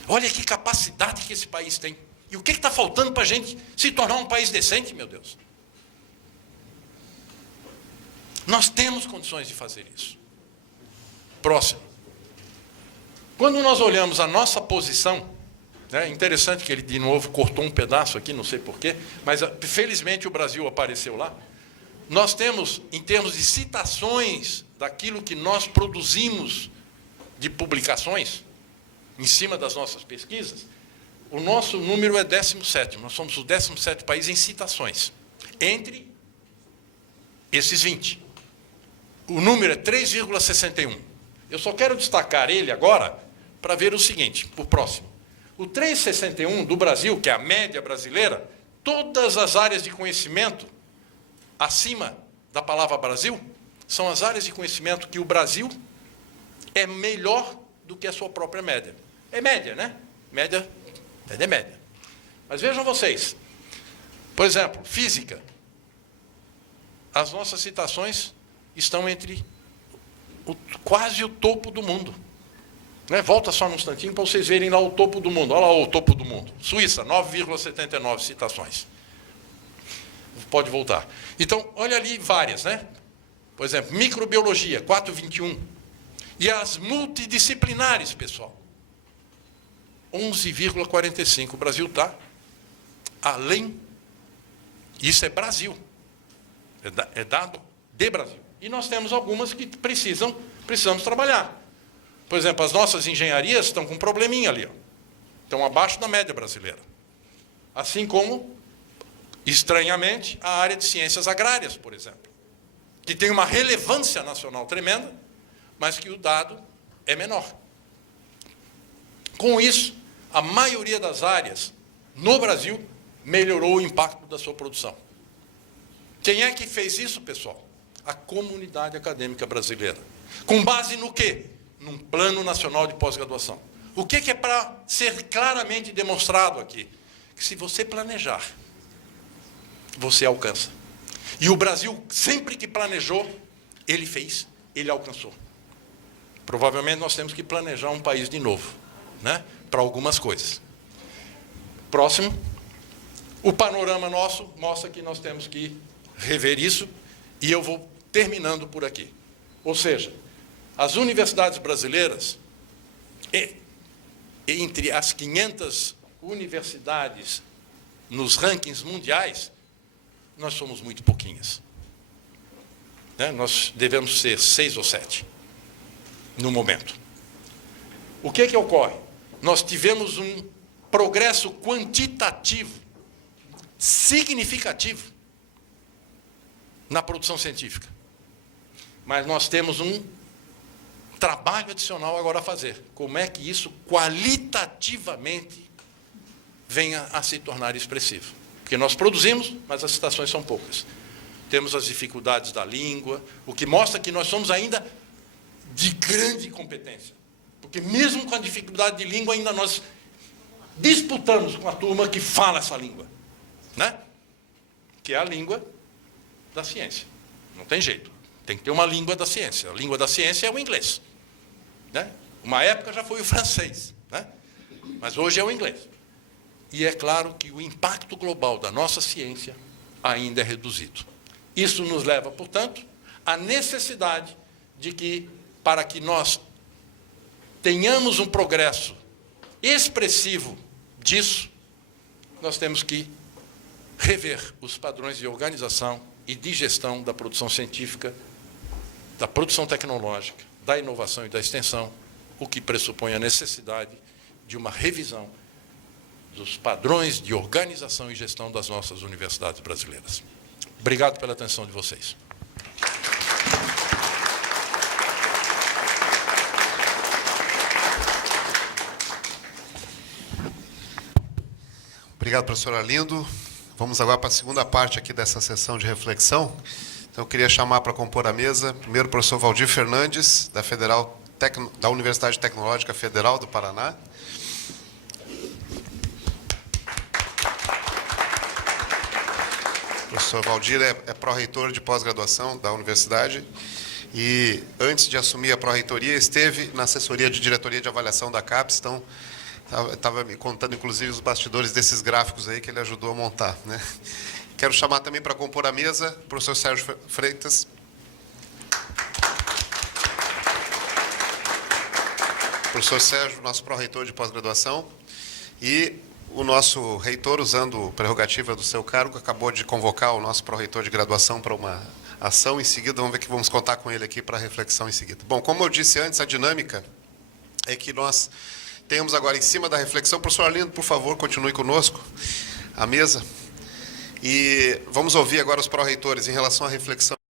Olha que capacidade que esse país tem. E o que está faltando para a gente se tornar um país decente, meu Deus? Nós temos condições de fazer isso. Próximo. Quando nós olhamos a nossa posição, é interessante que ele, de novo, cortou um pedaço aqui, não sei porquê, mas, felizmente, o Brasil apareceu lá. Nós temos, em termos de citações daquilo que nós produzimos de publicações, em cima das nossas pesquisas, o nosso número é 17º. Nós somos o 17º país em citações. Entre esses 20. O número é 3,61. Eu só quero destacar ele agora para ver o seguinte, o próximo. O 3,61 do Brasil, que é a média brasileira, todas as áreas de conhecimento acima da palavra Brasil são as áreas de conhecimento que o Brasil é melhor do que a sua própria média. É média, né? Média é média. Mas vejam vocês, por exemplo, física. As nossas citações estão entre quase o topo do mundo. Né? Volta só um instantinho para vocês verem lá o topo do mundo. Olha lá o topo do mundo. Suíça, 9,79 citações. Pode voltar. Então, olha ali várias, né? Por exemplo, microbiologia, 4,21. E as multidisciplinares, pessoal, 11,45. O Brasil está além. Isso é Brasil. É dado de Brasil. E nós temos algumas que precisamos trabalhar. Por exemplo, as nossas engenharias estão com um probleminha ali. Ó. Estão abaixo da média brasileira. Assim como, estranhamente, a área de ciências agrárias, por exemplo, que tem uma relevância nacional tremenda, mas que o dado é menor. Com isso, a maioria das áreas no Brasil melhorou o impacto da sua produção. Quem é que fez isso, pessoal? A comunidade acadêmica brasileira. Com base no quê? Num Plano Nacional de Pós-Graduação. O que é para ser claramente demonstrado aqui? Que se você planejar, você alcança. E o Brasil, sempre que planejou, ele fez, ele alcançou. Provavelmente nós temos que planejar um país de novo, né? Para algumas coisas. Próximo. O panorama nosso mostra que nós temos que rever isso, e eu vou terminando por aqui. Ou seja, as universidades brasileiras, entre as 500 universidades nos rankings mundiais, nós somos muito pouquinhas. Né? Nós devemos ser 6 ou 7, no momento. O que ocorre? Nós tivemos um progresso quantitativo, significativo, na produção científica. Mas nós temos um trabalho adicional agora a fazer. Como é que isso qualitativamente venha a se tornar expressivo? Porque nós produzimos, mas as citações são poucas. Temos as dificuldades da língua, o que mostra que nós somos ainda de grande competência. Porque mesmo com a dificuldade de língua, ainda nós disputamos com a turma que fala essa língua, né? Que é a língua da ciência. Não tem jeito. Tem que ter uma língua da ciência. A língua da ciência é o inglês, né? Uma época já foi o francês, né? Mas hoje é o inglês. E é claro que o impacto global da nossa ciência ainda é reduzido. Isso nos leva, portanto, à necessidade de que, para que nós tenhamos um progresso expressivo disso, nós temos que rever os padrões de organização e de gestão da produção científica, da produção tecnológica, da inovação e da extensão, o que pressupõe a necessidade de uma revisão dos padrões de organização e gestão das nossas universidades brasileiras. Obrigado pela atenção de vocês. Obrigado, professor Arlindo. Vamos agora para a segunda parte aqui dessa sessão de reflexão. Então, eu queria chamar para compor a mesa, primeiro o professor Valdir Fernandes, da Universidade Tecnológica Federal do Paraná. O professor Valdir é pró-reitor de pós-graduação da universidade e, antes de assumir a pró-reitoria, esteve na assessoria de diretoria de avaliação da CAPES. Então, estava me contando, inclusive, os bastidores desses gráficos aí que ele ajudou a montar, né? Quero chamar também para compor a mesa o professor Sérgio Freitas. O professor Sérgio, nosso pró-reitor de pós-graduação, e o nosso reitor, usando a prerrogativa do seu cargo, acabou de convocar o nosso pró-reitor de graduação para uma ação. Em seguida, vamos ver que vamos contar com ele aqui para a reflexão em seguida. Bom, como eu disse antes, a dinâmica é que nós temos agora em cima da reflexão. Professor Arlindo, por favor, continue conosco a mesa. E vamos ouvir agora os pró-reitores em relação à reflexão.